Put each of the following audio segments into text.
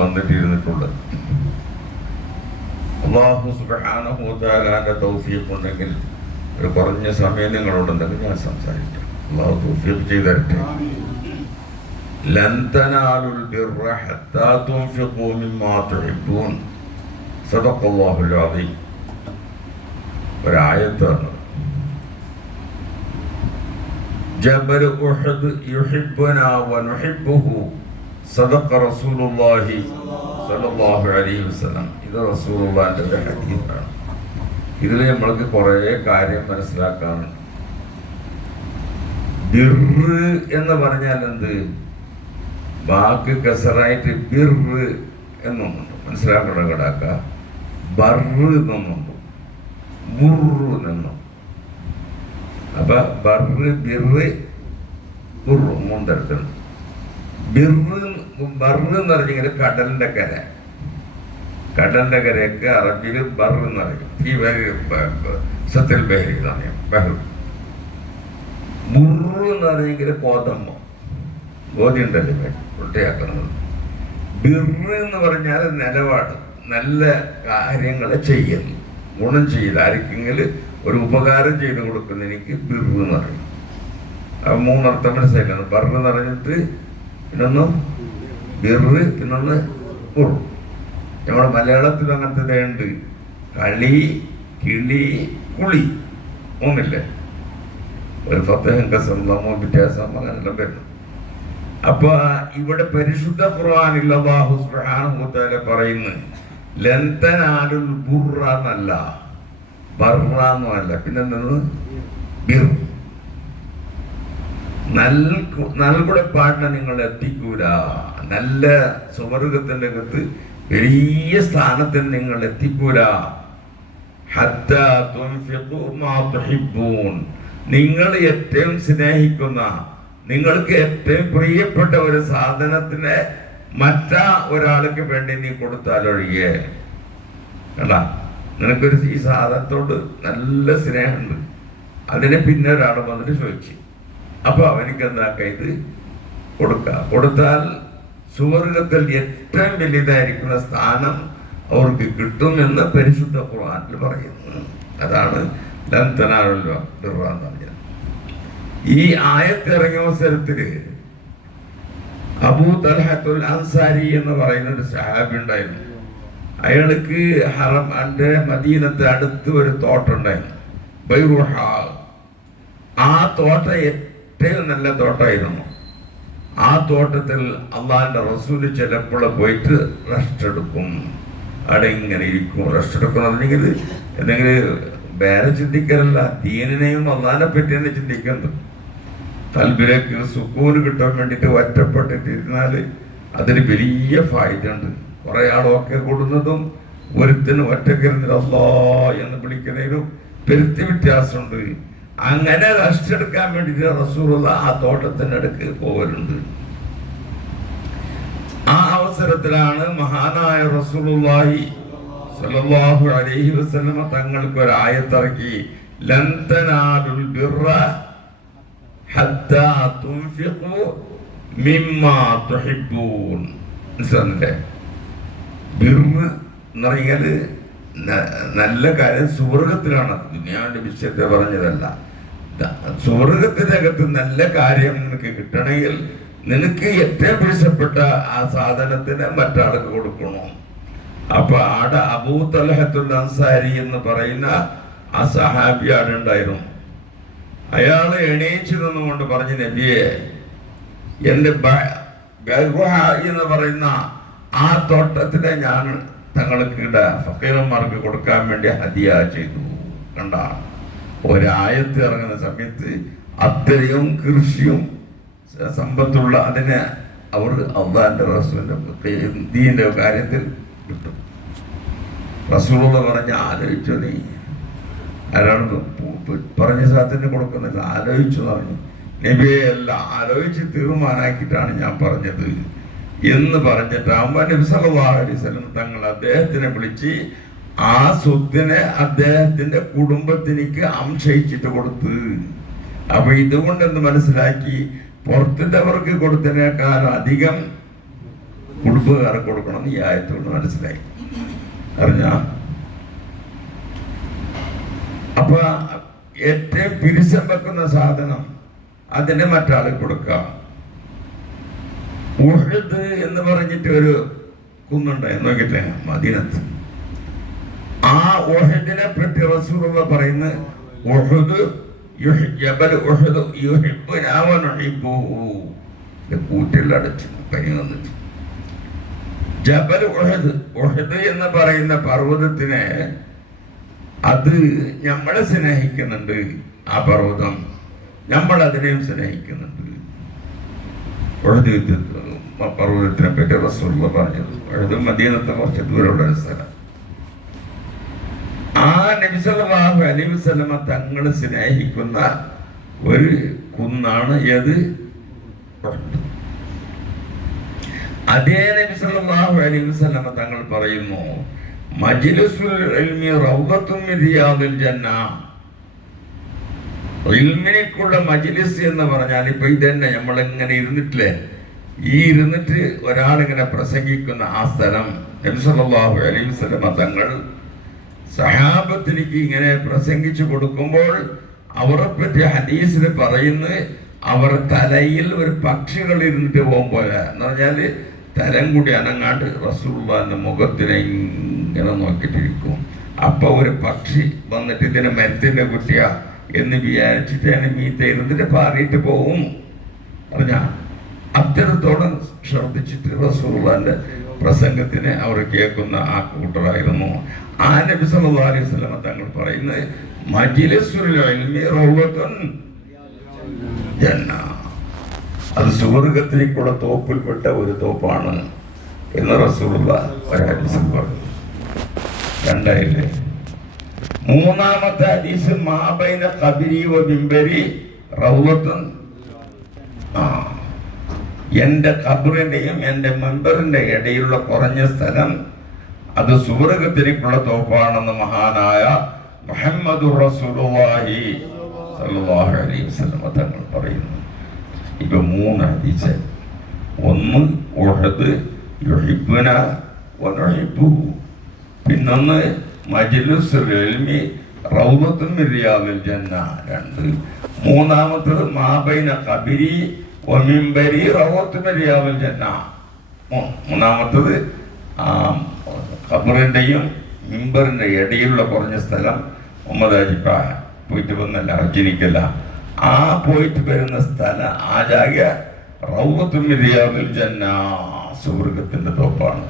വന്നിട്ടിരുന്നിട്ടുണ്ട്. അല്ലാഹു സുബ്ഹാനഹു വ തആലയുടെ തൗഫീഖ് ഉണ്ടെങ്കിൽ ഒരു കുറഞ്ഞ സമയം നിങ്ങളോടുണ്ടെങ്കിൽ ഞാൻ സംസാരിക്കാം. അല്ലാഹു തൗഫീഖ് ചെയ്തു തരട്ടെ. ലൻ തനാലുൽ ബിർറ ഹത്താ തുൻഫിഖൂ മിമ്മാ തുഹിബ്ബൂൻ. സദഖല്ലാഹുൽ അദീം. ഒരായത്താണ്. ജബൽ ഉഹദ് യുഹിബ്ബുനാ വ നുഹിബ്ബുഹു. സദഖ റസൂലുള്ളാഹി സ്വല്ലല്ലാഹു അലൈഹി വസല്ലം. ഇത് റസൂലുള്ളാഹിന്റെ ഒരു ഹദീസാണ്. ഇതിൽ നമ്മൾക്ക് കുറേ കാര്യം മനസ്സിലാക്കാനുണ്ട്. ബിർറ് എന്ന് പറഞ്ഞാൽ എന്ത്? വാക്ക് കസറായിട്ട് ബിർറ് എന്നൊന്നുണ്ട്, മനസ്സിലാക്കണം കിടാക്ക. ബർറ് എന്നൊന്നുണ്ട്, ബുർറ് എന്നും. അപ്പൊ ബർറ്, ബിർറ്, ബുർറ് മൂന്ന് തരത്തിലുണ്ട്. ബർറ് എന്ന് പറഞ്ഞെങ്കിൽ കടലിന്റെ കര. കടലിന്റെ കരയൊക്കെ അറബിയിൽ ബർറ് എന്ന് പറയും. സത്തിൽ ബഹരി ബഹർ. ബുർറ് എന്ന് പറഞ്ഞെങ്കിൽ കോതമ്പോ, ഗോധി ഉണ്ടല്ലേ വൃത്തിയാക്കുന്നത്. ബിർറ് എന്ന് പറഞ്ഞാൽ നിലപാട്, നല്ല കാര്യങ്ങൾ ചെയ്യുന്നു, ഗുണം ചെയ്ത് ആർക്കെങ്കിലും ഒരു ഉപകാരം ചെയ്ത് കൊടുക്കുന്ന എനിക്ക് ബിർറ് എന്ന് പറയും. അത് മൂന്നർത്ഥം മനസ്സിലാക്കുന്നത്. ബർറ് എന്ന് പറഞ്ഞിട്ട് പിന്നൊന്ന് ബിർറ്, പിന്നൊന്ന് ബുർറ്. നമ്മുടെ മലയാളത്തിൽ അങ്ങനത്തെ ഉണ്ട്. കളി, കിളി, കുളി മൂന്നില്ലേ? ഒരു ഫത്തഹം കസമോ വ്യത്യാസം അങ്ങനെല്ലാം വരുന്നു. അപ്പൊ ഇവിടെ പരിശുദ്ധ ഖുർആനിൽ അല്ലാഹു സുബ്ഹാനഹു വ തആല പറയുന്നു ലൻ തനാലുൽ ബുർറ എന്നല്ല, ബർറ എന്നല്ല, പിന്നെ എന്താണ്? ബിർ. നൽകുടെ പാടിനെ നിങ്ങൾ എത്തിക്കൂല. നല്ല സ്വർഗത്തിന്റെ അകത്ത് വലിയ സ്ഥാനത്തിൽ നിങ്ങൾ എത്തിക്കൂല. ഹത്താ തുൻഫിഖൂ മാ തുഹിബ്ബൂൻ. നിങ്ങൾ ഏറ്റവും സ്നേഹിക്കുന്ന, നിങ്ങൾക്ക് ഏറ്റവും പ്രിയപ്പെട്ട ഒരു സാധനത്തിനെ മറ്റാ ഒരാൾക്ക് വേണ്ടി നീ കൊടുത്താലൊഴികെ. കണ്ടാ, നിനക്കൊരു ഈ സാധനത്തോട് നല്ല സ്നേഹമുണ്ട്, അതിനെ പിന്നെ ഒരാൾ വന്നിട്ട് ചോദിച്ചു. അപ്പൊ അവനിക്ക് എന്താക്ക ഇത് കൊടുത്താൽ സുവർഗത്തിൽ ഏറ്റവും വലുതായിരിക്കുന്ന സ്ഥാനം അവർക്ക് കിട്ടുമെന്ന് പരിശുദ്ധ ഖുർആനിൽ പറയുന്നു. അതാണ് ലൻ തനാലുൽ ബിർറ എന്ന് പറഞ്ഞത്. ഈ ആയത്ത് ഇറങ്ങിയ അവസരത്തില് അബൂ തൽഹത്തുൽ അൻസാരി എന്ന് പറയുന്ന ഒരു സഹാബി ഉണ്ടായിരുന്നു. അയാൾക്ക് ഹറം മദീനത്തെ അടുത്ത് ഒരു തോട്ടം ഉണ്ടായിരുന്നു, ബൈറുഹ. ആ തോട്ടം ഏറ്റവും നല്ല തോട്ടമായിരുന്നു. ആ തോട്ടത്തിൽ അള്ളാഹിന്റെ റസൂല് ചിലപ്പോൾ പോയിട്ട് റെസ്റ്റ് എടുക്കും. അവിടെ ഇങ്ങനെ ഇരിക്കും. റെസ്റ്റ് എടുക്കണമെന്നുണ്ടെങ്കിൽ എന്തെങ്കിലും വേറെ ചിന്തിക്കലല്ല, ദീനിനെയും അള്ളാഹിനെ പറ്റി തന്നെ ചിന്തിക്കുന്നത്. കൽബിലേക്ക് സുക്കൂന് കിട്ടാൻ വേണ്ടിയിട്ട് ഒറ്റപ്പെട്ടിട്ടിരുന്നാല് അതിന് വലിയ ഫായിദ ഉണ്ട്. കുറെ ആളൊക്കെ കൂടുന്നതും ഒരുത്തിന് ഒറ്റക്കിരുന്നത് അല്ലാ എന്ന് വിളിക്കുന്നതിനും പെരുത്തി വ്യത്യാസമുണ്ട്. അങ്ങനെ റെസ്റ്റ് എടുക്കാൻ വേണ്ടിയിട്ട് റസൂലുള്ള ആ തോട്ടത്തിന്റെ അടുക്ക് പോകലുണ്ട്. ആ അവസരത്തിലാണ് മഹാനായ റസൂലുള്ളാഹി സ്വല്ലല്ലാഹു അലൈഹി വസല്ലമ തങ്ങൾക്ക് ഒരു ആയത്തിറക്കി, ലൻ തനാലുൽ ബിർറ ഹത്താ തുൻഫിഖൂ മിമ്മാ തുഹിബ്ബൂൻ. മനസ്സിലായില്ലേ? ബിർറ് എന്ന് പറഞ്ഞാല് നല്ല കാര്യം സ്വർഗത്തിലാണ്, ദുനിയാവിന്റെ വിഷയത്തെ പറഞ്ഞതല്ല. സ്വർഗത്തിനകത്ത് നല്ല കാര്യം നിനക്ക് കിട്ടണമെങ്കിൽ നിനക്ക് ഏറ്റവും പ്രിയപ്പെട്ട ആ സാധനത്തിന് മറ്റാൾക്ക് കൊടുക്കണോ. അപ്പൊ ആടെ അബൂ തൽഹത്തുൽ അൻസാരി എന്ന് പറയുന്ന ആ സഹാബി ആടെ ഉണ്ടായിരുന്നു. അയാള് എണീച്ചു നിന്നുകൊണ്ട് പറഞ്ഞു, നബിയെ, എന്റെ എന്ന് പറയുന്ന ആ തോട്ടത്തിനെ ഞാൻ തങ്ങൾക്ക് ഫക്കീറന്മാർക്ക് കൊടുക്കാൻ വേണ്ടി ഹദിയ ചെയ്തു. കണ്ട, ഒരായത്ത് ഇറങ്ങുന്ന സമയത്ത് അത്രയും കൃഷിയും സമ്പത്തുള്ള അതിനെ അവർ അള്ളാഹിന്റെ റസൂലിന്റെ ദീന്റെ കാര്യത്തിൽ കിട്ടും. റസൂലുള്ള പറഞ്ഞ ആലോചിച്ചു, നീ ആരാണ് പറഞ്ഞ സാധനത്തിന് കൊടുക്കുന്നില്ല, ആലോചിച്ചു പറഞ്ഞു. നബിയെ എല്ലാം ആലോചിച്ച് തീരുമാനാക്കിയിട്ടാണ് ഞാൻ പറഞ്ഞത് എന്ന് പറഞ്ഞിട്ട് നബി സല്ലല്ലാഹു അലൈഹി വസല്ലം തങ്ങൾ അദ്ദേഹത്തിനെ വിളിച്ച് ആ സ്വത്തിനെ അദ്ദേഹത്തിന്റെ കുടുംബത്തിനിക്ക് അംശയിച്ചിട്ട് കൊടുത്ത്. അപ്പൊ ഇതുകൊണ്ടെന്ന് മനസ്സിലാക്കി പുറത്തുള്ളവർക്ക് കൊടുത്തതിനേക്കാൾ അധികം കുടുംബക്കാരെ കൊടുക്കണം എന്ന് ഈ ആയത്തോട് മനസ്സിലായി. അറിഞ്ഞ അപ്പൊ ഏറ്റവും പിരിസം വെക്കുന്ന സാധനം അതിനെ മറ്റാളെ കൊടുക്കുക. ഉഹദ് എന്ന് പറഞ്ഞിട്ട് ഒരു കുന്നുണ്ടായി നോക്കിട്ടെ മദീനത്ത്. ആ ഉഹദിനെ പറ്റി റസൂലുള്ളാഹി പറയുന്നത് ഉഹദ് ജബൽ ഉഹദ് യുഹിബ്ബുനാ വ നുഹിബ്ബുഹു. കൂട്ടിലടച്ച് പനി വന്നിട്ട് ജബൽ ഉഹദ്, ഉഹദ് എന്ന് പറയുന്ന പർവ്വതത്തിനെ അത് നമ്മളെ സ്നേഹിക്കുന്നുണ്ട്. ആ പർവ്വതം നമ്മൾ അതിനെയും സ്നേഹിക്കുന്നുണ്ട്. ഉഹദ് പർവ്വതത്തിനെ പറ്റി റസൂലുള്ളാഹി പറഞ്ഞത്. ഉഹദ് മദീനത്തെ കുറച്ച് ദൂരമുള്ള സ്ഥലം. ആ നബി സല്ലല്ലാഹു അലൈഹി വസല്ലമ തങ്ങൾ സ്നേഹിക്കുന്ന ഒരു കുന്നാണ് ഏത്? അതേ നബി സല്ലല്ലാഹു അലൈഹി വസല്ലമ തങ്ങൾ പറയുന്നു മജ്ലിസുൽ ഇൽമി റൗദത്തുൻ മിൻ റിയാദിൽ ജന്ന. ഇൽമിനുള്ള മജ്ലിസ് എന്ന് പറഞ്ഞാൽ ഇപ്പൊ ഇതന്നെ നമ്മളിങ്ങനെ ഇരുന്നിട്ടില്ലേ, ഈ ഇരുന്നിട്ട് ഒരാളിങ്ങനെ പ്രസംഗിക്കുന്ന ആ സ്ഥലം നബി സല്ലല്ലാഹു അലൈഹി വസല്ലമ തങ്ങൾ സഹാബത്തിലേക്ക് ഇങ്ങനെ പ്രസംഗിച്ചു കൊടുക്കുമ്പോൾ അവരെ പറ്റി ഹദീസിൽ പറയുന്നത് അവർ തലയിൽ ഒരു പക്ഷികൾ ഇരുന്നിട്ട് പോകുമ്പോൾ എന്ന് പറഞ്ഞാല് തലം കൂടി അനങ്ങാണ്ട് റസൂലുള്ളാഹിന്റെ മുഖത്തിനെ ഇങ്ങനെ നോക്കിയിട്ടിരിക്കും. അപ്പൊ ഒരു പക്ഷി വന്നിട്ട് ഇതിനെ മരത്തിന്റെ കുട്ടിയാ എന്ന് വിചാരിച്ചിട്ട് അതിന് മീത്ത ഇരുന്നിട്ട് പാറിയിട്ട് പോകും. പറഞ്ഞ അത്തരത്തോളം ശ്രദ്ധിച്ചിട്ട് റസൂലുള്ളാഹിന്റെ പ്രസംഗത്തിന് അവർ കേൾക്കുന്ന ആ കൂട്ടറായിരുന്നു. ആ നബി സല്ലല്ലാഹു അലൈഹി വസല്ലം തങ്ങൾ പറയുന്നത് മജ്ലിസുൽ ഇൽമി റൗദത്തുൻ ജന്ന, അത് സുവർഗത്തിലേക്കുള്ള തോപ്പിൽപ്പെട്ട ഒരു തോപ്പാണ് എന്ന് റസൂലുള്ളാഹി ഹദീസിൽ പറഞ്ഞു. രണ്ടായില്ലേ. മൂന്നാമത്തെ ഹദീസ് മാബൈന ഖബരി വ മിംബരി റൗദത്തുൻ. എന്റെ ഖബറിന്റെയും എന്റെ മെമ്പറിന്റെ ഇടയിലുള്ള കുറഞ്ഞ സ്ഥലം അത് സുവർഗത്തിലേക്കുള്ള തോപ്പാണെന്ന് മഹാനായ മുഹമ്മദുർ റസൂലുള്ളാഹി സ്വല്ലല്ലാഹു അലൈഹി വസല്ലം തങ്ങൾ പറയുന്നു. ഇപ്പൊ മൂന്ന് ഹദീസ്. ഒന്ന് ഉഹദ് യുഹിബ്ബുനാ വ നുഹിബ്ബുഹു, പിന്നൊന്ന് മജ്ലിസുൽ ഇൽമി റൗദത്തുൻ മിൻ റിയാദിൽ ജന്ന. രണ്ട്. മൂന്നാമത്തത് മാബൈന ഖബരി വ മിംബരി റൗദത്തുൻ മിൻ റിയാദിൽ ജന്ന. മൂന്നാമത്തത് ഖബറിന്റെയും മിമ്പറിന്റെ ഇടയിലുള്ള കുറഞ്ഞ സ്ഥലം മുഹമ്മദ് അജിപ്പ പോയിട്ട് വന്നല്ല, ഹജ്ജിനിക്കല്ല, ആ പോയിട്ട് വരുന്ന സ്ഥലം ആ ജാഗ റൗദത്തുൻ മിൻ റിയാദിൽ ജന്ന, സുവർഗത്തിന്റെ തോപ്പാണ്.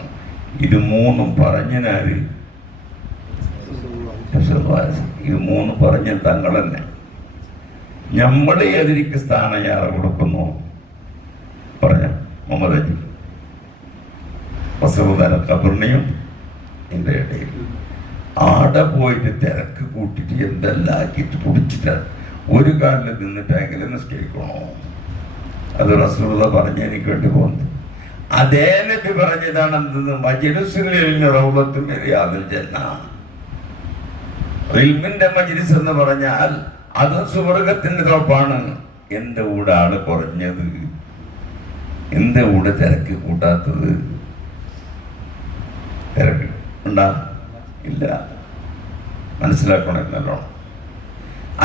ഇത് മൂന്നും പറഞ്ഞാല് ഇത് മൂന്ന് പറഞ്ഞ തങ്ങൾ തന്നെ. നമ്മൾ ഏതിരിക്ക് സ്ഥാനം യാറെ കൊടുക്കുന്നു പറഞ്ഞ മുഹമ്മദ് അജി റസൂലുള്ളാഹിന്റെ ഖബറിനെയും ഇതിന്റെ ഇടയിൽ ആടെ പോയിട്ട് തിരക്ക് കൂട്ടിട്ട് എന്തെല്ലാം ആക്കിയിട്ട് പിടിച്ചിട്ട് ഒരു കാലിൽ നിന്നിട്ട് എങ്കിലും നിസ്കരിക്കണോ? അത് റസൂലുള്ളാഹി പറഞ്ഞ എനിക്ക് വേണ്ടി പോകുന്നത്. അതേ നബി പറഞ്ഞതാണ് എന്തെന്ന് മജ്ലിസുൽ ഇൽമി റൗദത്തുൻ മിൻ റിയാദിൽ ജന്ന. ഇൽമിന്റെ മജ്ലിസ് എന്ന് പറഞ്ഞാൽ അത് സുവർഗത്തിന്റെ തോപ്പാണ്. എന്റെ കൂടെ ആള് കുറഞ്ഞത്, എന്റെ കൂടെ തിരക്ക് കൂട്ടാത്തത്. തിരക്ക് ഉണ്ടാ ഇല്ല, മനസ്സിലാക്കണം നല്ലോണം.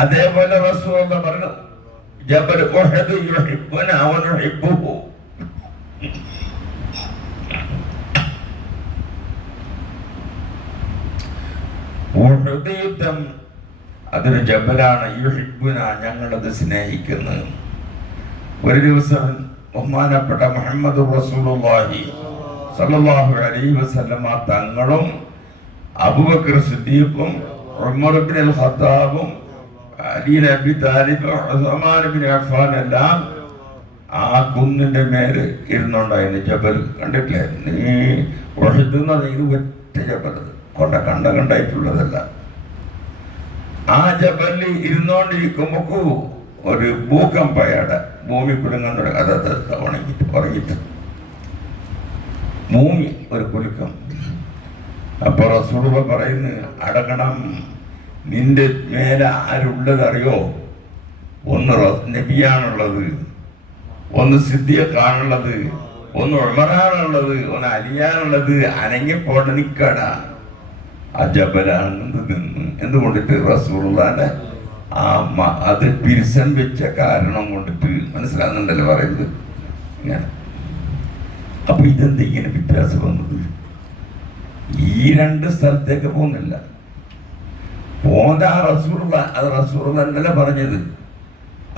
അതേപോലെ റസൂലുള്ളാഹി പറഞ്ഞു ജബൽ ഉഹദ് യുഹിബ്ബുനാ വ നുഹിബ്ബുഹു. ഉഹദ് യുദ്ധം അതൊരു ജബലാണ്. യുഹിബ്ബുന, ഞങ്ങളത് സ്നേഹിക്കുന്നു. ഒരു ദിവസം ബഹുമാനപ്പെട്ട മുഹമ്മദ് റസൂലുള്ളാഹി സല്ലല്ലാഹു അലൈഹി വസല്ലമ തങ്ങളും അബൂബക്കർ സിദ്ദീഖും ഉമർ ഇബ്നുൽ ഖത്താബും അലി ഇബ്നു അബീ താലിബ് ഉസ്മാൻ ഇബ്നു അഫ്ഫാൻ എല്ലാം ആ കുന്നിന്റെ മേല് ഇരുന്നുണ്ടായിരുന്നു. ജബൽ കണ്ടിട്ടില്ലേ നീ? ഉഹദ് എന്ന് പറഞ്ഞാൽ ഒറ്റ ജബൽ, കണ്ടായിട്ടുള്ളതല്ല. ആ ജബലിൽ ഇരുന്നോണ്ടിരിക്കുമ്പോ ഒരു ഭൂകമ്പയുടെ ഭൂമി കുലുങ്ങുന്ന അത് ഉറങ്ങിട്ട് ഭൂമി ഒരു കുലുക്കം. അപ്പൊ റസൂലുള്ളാഹി പറയുന്നു അടങ്ങണം, നിന്റെ മേലെ ആരുള്ളത് അറിയോ? ഒന്ന് നബിയാണുള്ളത്, ഒന്ന് സിദ്ദീഖാണുള്ളത്, ഒന്ന് ഉമറാണുള്ളത്, ഒന്ന് അലിയാനുള്ളത്, അനങ്ങിപ്പോട നിക്കട ആ ജബലാണെന്ന് നിന്ന് എന്തുകൊണ്ടിട്ട് റസൂലുള്ളാന്റെ അത് പിരിസൻ വെച്ച കാരണം കൊണ്ടിട്ട് മനസ്സിലാകുന്നുണ്ടല്ലോ പറയുന്നത് ഇങ്ങനെ. അപ്പൊ ഇതെന്താ ഇങ്ങനെ വ്യത്യാസം വന്നത്? ഈ രണ്ട് സ്ഥലത്തേക്ക് പോകുന്നില്ല, പോന്ന ആ റസൂലുള്ള, അത് റസൂലുള്ള എന്നല്ല പറഞ്ഞത്.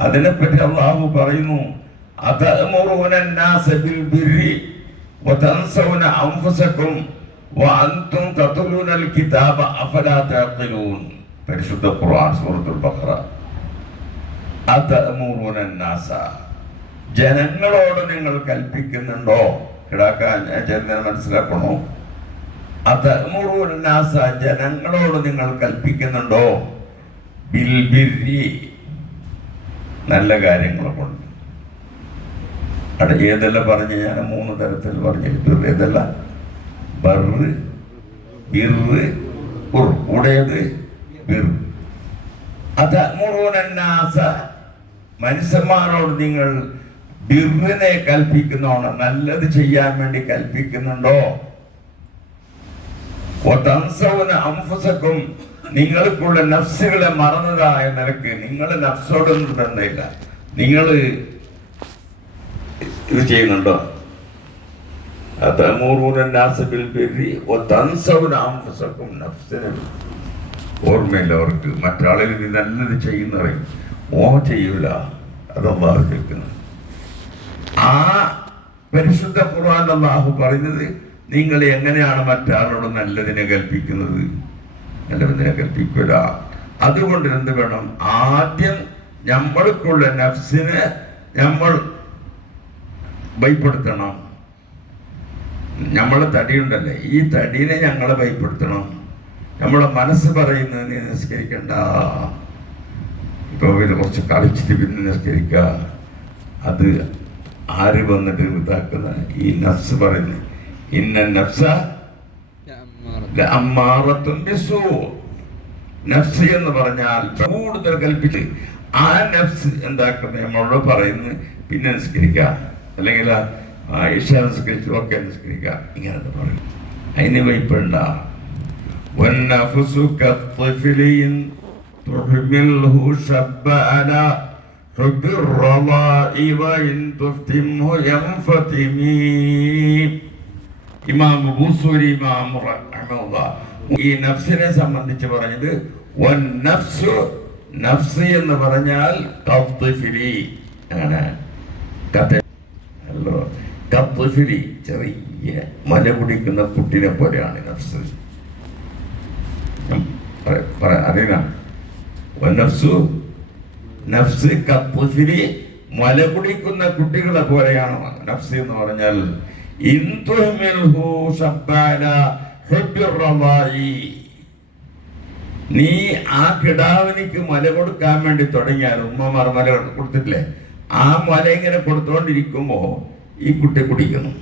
അതിനെപ്പറ്റി അള്ളാഹു പറയുന്നു, അതഅ്മുറൂന അന്നാസ ബിൽ ബിർരി വതൻസൗന അൻഫുസകും വഅൻതും തത്ലൂനൽ കിതാബ അഫലാ തഅഖിലൂൻ. പരിശുദ്ധ ഖുർആൻ സൂറത്തുൽ ബഖറ. അതഅ്മുറൂന അന്നാസ, ജനങ്ങളോട് നിങ്ങൾ കൽപ്പിക്കുന്നുണ്ടോ? കിടാക്കാൻ ചെറുതിനെ മനസ്സിലാക്കണോ? അതഅ്മുറൂന അന്നാസ, ജനങ്ങളോട് നിങ്ങൾ കൽപ്പിക്കുന്നുണ്ടോ? ബിൽ ബിർരി, നല്ല കാര്യങ്ങളെ കൊണ്ട്. അവിടെ ഏതെല്ലാം പറഞ്ഞ് ഞാൻ 3 തരത്തിൽ പറഞ്ഞു. ഏതല്ല? ബർറ്, ബിർറ്, ഖുർ. ഉടേത് ബിർ. അതഅ്മുറൂന അന്നാസ, മനുഷ്യന്മാരോട് നിങ്ങൾ ബിർറിനെ കൽപ്പിക്കുന്നോണോ? നല്ലത് ചെയ്യാൻ വേണ്ടി കൽപ്പിക്കുന്നുണ്ടോ? വതൻസൗന അൻഫുസകും, നിങ്ങൾക്കുള്ള നഫ്സുകളെ മറന്നതായ നിലക്ക് നിങ്ങൾ നഫ്സോടൊന്നും ബന്ധമില്ല. നിങ്ങൾ ഇത് ചെയ്യുന്നുണ്ടോ? ഓർമ്മയില്ല അവർക്ക്. മറ്റാളിൽ ഇത് നല്ലത് ചെയ്യുന്ന പറയും, ഓ ചെയ്യൂല. അതല്ലാഹു കേൾക്കുന്നത്. ആ പരിശുദ്ധ ഖുർആൻ അല്ലാഹു പറയുന്നത്, നിങ്ങൾ എങ്ങനെയാണ് മറ്റാളോട് നല്ലതിനെ കൽപ്പിക്കുന്നത്? നല്ലതിനെ കൽപ്പിക്കൂല. അതുകൊണ്ട് എന്ത് വേണം? ആദ്യം നമ്മൾക്കുള്ള നഫ്സിനെ നമ്മൾ ഭയപ്പെടുത്തണം. നമ്മളെ തടിയുണ്ടല്ലേ, ഈ തടീനെ ഞങ്ങളെ ഭയപ്പെടുത്തണം. നമ്മളെ മനസ്സ് പറയുന്നത് നീ നിസ്കരിക്കണ്ട, ഇപ്പൊ പിന്നെ കുറച്ച് കളിച്ചിട്ട് പിന്നെ നിസ്കരിക്ക. അത് ആര് വന്നിട്ട് ഇതാക്കുന്ന? ഈ നഫ്സ് പറയുന്നത്. ഇന്ന നഫ്സ ലഅമ്മാറത്തുൻ ബിസൂ. നഫ്സ് എന്ന് പറഞ്ഞാൽ കൂടുതൽ കൽപ്പിച്ച് ആ നഫ്സ് എന്താക്കുന്നത്? നമ്മളോട് പറയുന്നത് പിന്നെ നിസ്കരിക്കുക, അല്ലെങ്കിൽ ഇഷ നിസ്കരിച്ചു, ഒക്കെ നിസ്കരിക്കുക, ഇങ്ങനെ പറയും. അതിന് വയ്പണ്ട. ഈ നഫ്സിനെ സംബന്ധിച്ച് പറഞ്ഞത്, നഫ്സ് എന്ന് പറഞ്ഞാൽ ചെറിയ മല കുടിക്കുന്ന കുട്ടിനെ പോലെയാണ് നഫ്സ്. അറിയാം, മല കുടിക്കുന്ന കുട്ടികളെ പോലെയാണ് നഫ്സ് എന്ന് പറഞ്ഞാൽ. നീ ആ കിടാവിനിക്ക് മല കൊടുക്കാൻ വേണ്ടി തുടങ്ങിയാൽ, ഉമ്മമാർ മല കൊടുത്തിട്ടില്ലേ, ആ മല ഇങ്ങനെ കൊടുത്തോണ്ടിരിക്കുമ്പോ ഈ കുട്ടി കുടിക്കുന്നു.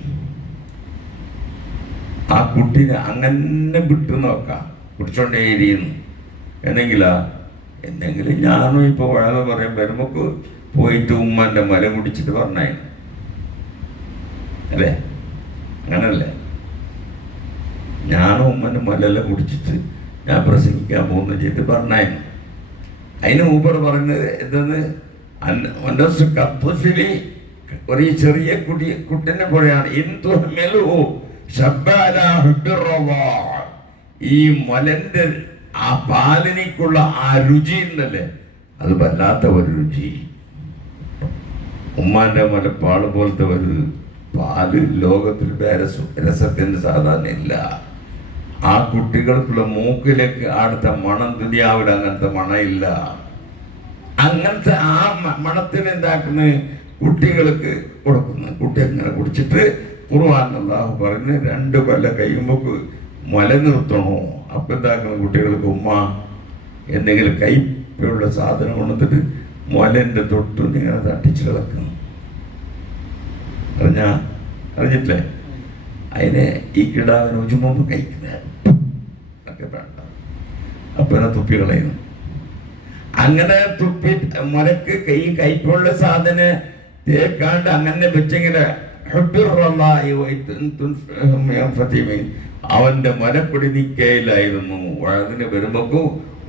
ആ കുട്ടീനെ അങ്ങനെ വിട്ടു നോക്കാം, കുടിച്ചോണ്ടേയിരിക്കുന്നു. എന്തെങ്കിലും ഞാനും ഇപ്പൊ വഴ പറയാൻ വരുമ്പോ പോയിട്ട് ഉമ്മന്റെ മല കുടിച്ചിട്ട് പറഞ്ഞേ അല്ലേ? അങ്ങനല്ലേ? ഞാനും ഉമ്മന്റെ മലെല്ലാം കുടിച്ചിട്ട് ഞാൻ പ്രസംഗിക്കാൻ പോകുന്ന ചെയ്ത് പറഞ്ഞായിരുന്നു. അതിന് മൂപ്പർ പറയുന്നത് എന്തെന്ന്? ഒരു ചെറിയ കുട്ടിനെ പോലെയാണ്. ഈ മലന്റെ ആ പാലിനിക്കുള്ള ആ രുചി ഉണ്ടല്ലേ, അത് വല്ലാത്ത ഒരു രുചി. ഉമ്മാന്റെ മലപ്പാട് പോലത്തെ ഒരു പാല് ലോകത്തിൽ വേറെ രസത്തിന് സാധാരണ ഇല്ല. ആ കുട്ടികൾക്കുള്ള മൂക്കിലേക്ക് അടുത്ത മണം ദുനിയാവിൽ അങ്ങനത്തെ മണമില്ല. അങ്ങനത്തെ ആ മണത്തിന് എന്താക്കുന്നത്? കുട്ടികൾക്ക് കൊടുക്കുന്നു. കുട്ടി അങ്ങനെ കുടിച്ചിട്ട് ഖുർആൻ അല്ലാഹു പറഞ്ഞ് 2 കൊല്ലം കഴിയുമ്പോൾ മല നിർത്തണോ? അപ്പൊ എന്താക്കുന്ന? കുട്ടികൾക്ക് ഉമ്മ എന്തെങ്കിലും കയ്പുള്ള സാധനം കൊണ്ടിട്ട് മലന്റെ തൊട്ട് ഇങ്ങനെ തട്ടിച്ച് കിടക്കുന്നു. അറിഞ്ഞിട്ടില്ലേ? അതിനെ ഈ കിടാവിന് ഉജുമ്പ് കഴിക്കുന്നത് ഒക്കെ വേണ്ട. അപ്പൊ തുപ്പി കളയുന്നു. അങ്ങനെ തുപ്പി മുലക്ക് ഈ കയ്പുള്ള സാധനം തേക്കാണ്ട് അങ്ങനെ വെച്ചെങ്കില് അവന്റെ മലപ്പൊടി നിക്കയിലായിരുന്നു. അതിന് വരുമ്പോ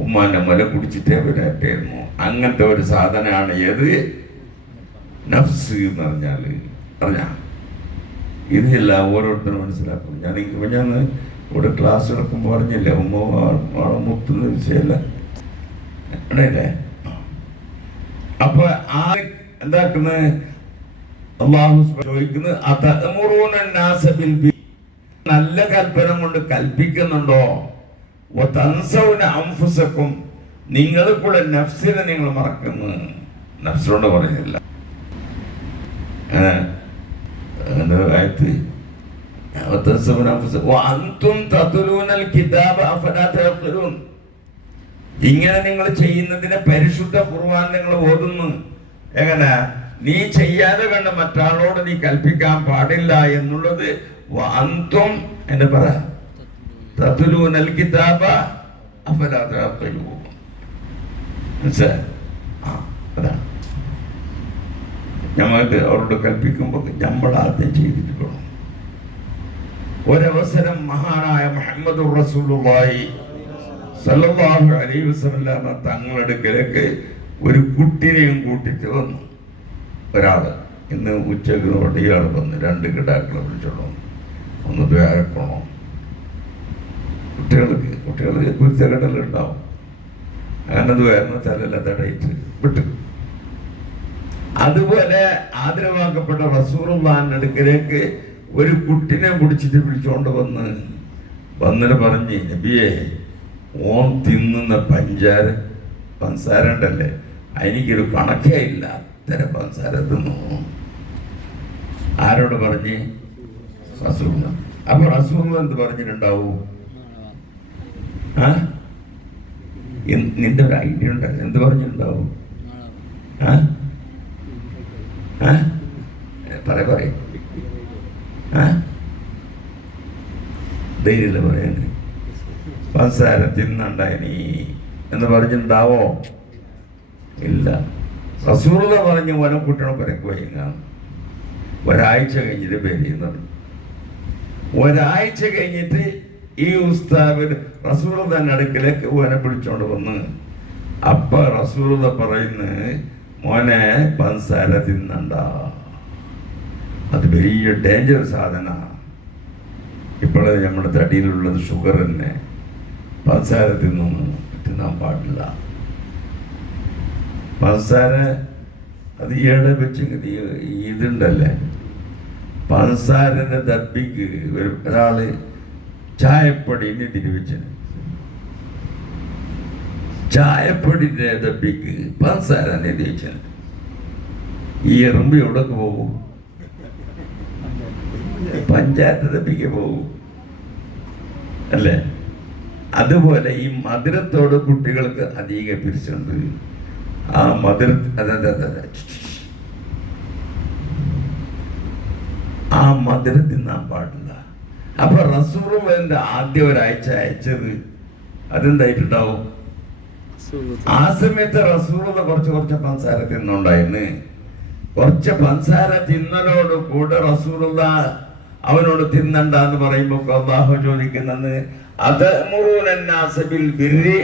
ഉമ്മാന്റെ മല കുടിച്ചിട്ടേ വരാറ്റായിരുന്നു. അങ്ങനത്തെ ഒരു സാധനമാണ് ഏത് നഫ്സ് എന്ന് പറഞ്ഞാല്. പറഞ്ഞാ ഇതെല്ലാം ഓരോരുത്തരും മനസ്സിലാക്കും. ഞാൻ ഇവിടെ ക്ലാസ് എടുക്കുമ്പോൾ പറഞ്ഞില്ലേ, ഉമ്മ മുത്തുന്ന വിഷയമല്ല അല്ലേ. അപ്പൊ ആ എന്താക്കുന്നത്, അല്ലാഹു ചോദിക്കുന്നത് നല്ല കൽപ്പന കൊണ്ട് കൽപ്പിക്കുന്നുണ്ടോ, അൻഫുസക്കും നിങ്ങൾക്കുള്ള നഫ്സിനെ നിങ്ങൾ മറക്കുന്നു. നഫ്സിനോട് പറയുന്നില്ല. ഇങ്ങനെ നിങ്ങൾ ചെയ്യുന്നതിനെ പരിശുദ്ധ ഖുർആൻ നിങ്ങൾ ഓതുന്നു. എങ്ങനെ? നീ ചെയ്യാതെ കണ്ട മറ്റാളോട് നീ കൽപ്പിക്കാൻ പാടില്ല എന്നുള്ളത്. എന്റെ പറ തത്ലൂനൽ കിതാബ അഫലാ തഅഖിലൂൻ. അതാണ് ഞമ്മക്ക് അവരോട് കൽപ്പിക്കുമ്പോൾ നമ്മൾ ആദ്യം ചെയ്തിരിക്കണം. ഒരവസരം മഹാനായ മുഹമ്മദുർ റസൂലുള്ളാഹി സല്ലല്ലാഹു അലൈഹി വസല്ലം തങ്ങളുടെ അടുക്കലേക്ക് ഒരു കുട്ടിനെയും കൂട്ടിട്ട് വന്നു. ഒരാള് ഇന്ന് ഉച്ചക്ക് തൊട്ട് ഇയാൾ വന്ന് 2 കിടാക്കളെ വിളിച്ചോളൂ, ഒന്ന് ദ്വാരക്കണോ. കുട്ടികൾക്ക് കുരുത്തക്കെട്ടലുണ്ടാവും. അങ്ങനെ ദ്വാരണം തലല്ല തടയിട്ട് വിട്ടു. അതുപോലെ ആദരവാക്കപ്പെട്ട റസൂലുള്ളാഹിന്റെ അടുക്കലേക്ക് ഒരു കുട്ടിനെ പിടിച്ചിട്ട് വിളിച്ചോണ്ട് വന്നിട്ട് പറഞ്ഞ്, നബിയെ, ഓൻ തിന്നുന്ന പഞ്ചസാര ഉണ്ടല്ലേ, എനിക്കൊരു കണക്കേ ഇല്ല, അത്തരം പഞ്ചസാര തിന്നു. ആരോട് പറഞ്ഞ്? റസൂലുള്ളാഹി. അപ്പൊ റസൂലുള്ളാഹി എന്ത് പറഞ്ഞിട്ടുണ്ടാവും? നിന്റെ ഒരു ഐഡിയ ഉണ്ട്, എന്ത് പറഞ്ഞിട്ടുണ്ടാവും? പറയ ധൈര്യമില്ല പറയാൻ. പഞ്ചസാര തിന്നണ്ടായി എന്ന് പറഞ്ഞിട്ടുണ്ടാവോ? ഇല്ല. റസൂലുള്ളാഹി പറഞ്ഞു, വനം കുട്ടണ പരക്ക് വയ്യുക. ഒരാഴ്ച കഴിഞ്ഞിട്ട് പേരുന്നത്. ഒരാഴ്ച കഴിഞ്ഞിട്ട് ഈ ഉസ്താദിന് റസൂലുള്ളാഹിന്റെ അടുക്കലേക്ക് ഓനെ പിടിച്ചോണ്ട് വന്ന്. അപ്പൊ റസൂലുള്ളാഹി പറയുന്നത്, മോനെ പഞ്ചസാര തിന്നണ്ട, അത് വലിയ ഡേഞ്ചർ സാധന. ഇപ്പോഴേ നമ്മുടെ തടിയിലുള്ളത് ഷുഗർ തന്നെ. പഞ്ചസാര തിന്നാൻ പാടില്ല. പഞ്ചസാര അത് ഈയിടെ വെച്ച് ഇതുണ്ടല്ലേ, പഞ്ചസാരന്റെ ഡബ്ബിക്ക് ഒരാള് ചായപ്പൊടിന് തിരിവെച്ചിന്. ചായപ്പൊടിന്റെ ഡബ്ബിക്ക് പഞ്ചസാര തിരിവെച്ചിന്. ഈ എറുമ്പ് എവിടൊക്കെ പോകും? പഞ്ചായത്ത് ഡബ്ബിക്ക് പോകും അല്ലേ? അതുപോലെ ഈ മധുരത്തോട് കുട്ടികൾക്ക് അധിക പിരിച്ചുണ്ട്. ആ മധുരം തിന്നാൻ പാടില്ല. അപ്പൊ റസൂലുള്ളാഹിന്റെ ആദ്യം ഒരാഴ്ച അയച്ചത് അതെന്തായിട്ടുണ്ടാവും? ആ സമയത്ത് റസൂലുള്ളാഹി കുറച്ച് പഞ്ചസാര തിന്നുണ്ടായിരുന്നു. കുറച്ച് പഞ്ചസാര തിന്നലോട് കൂടെ റസൂലുള്ളാഹി അവനോട് തിന്നണ്ട എന്ന് പറയുമ്പോ അല്ലാഹു ചോദിക്കുന്നത്, അതഅ്മുറൂനന്നാസ ബിൽ ബിർരി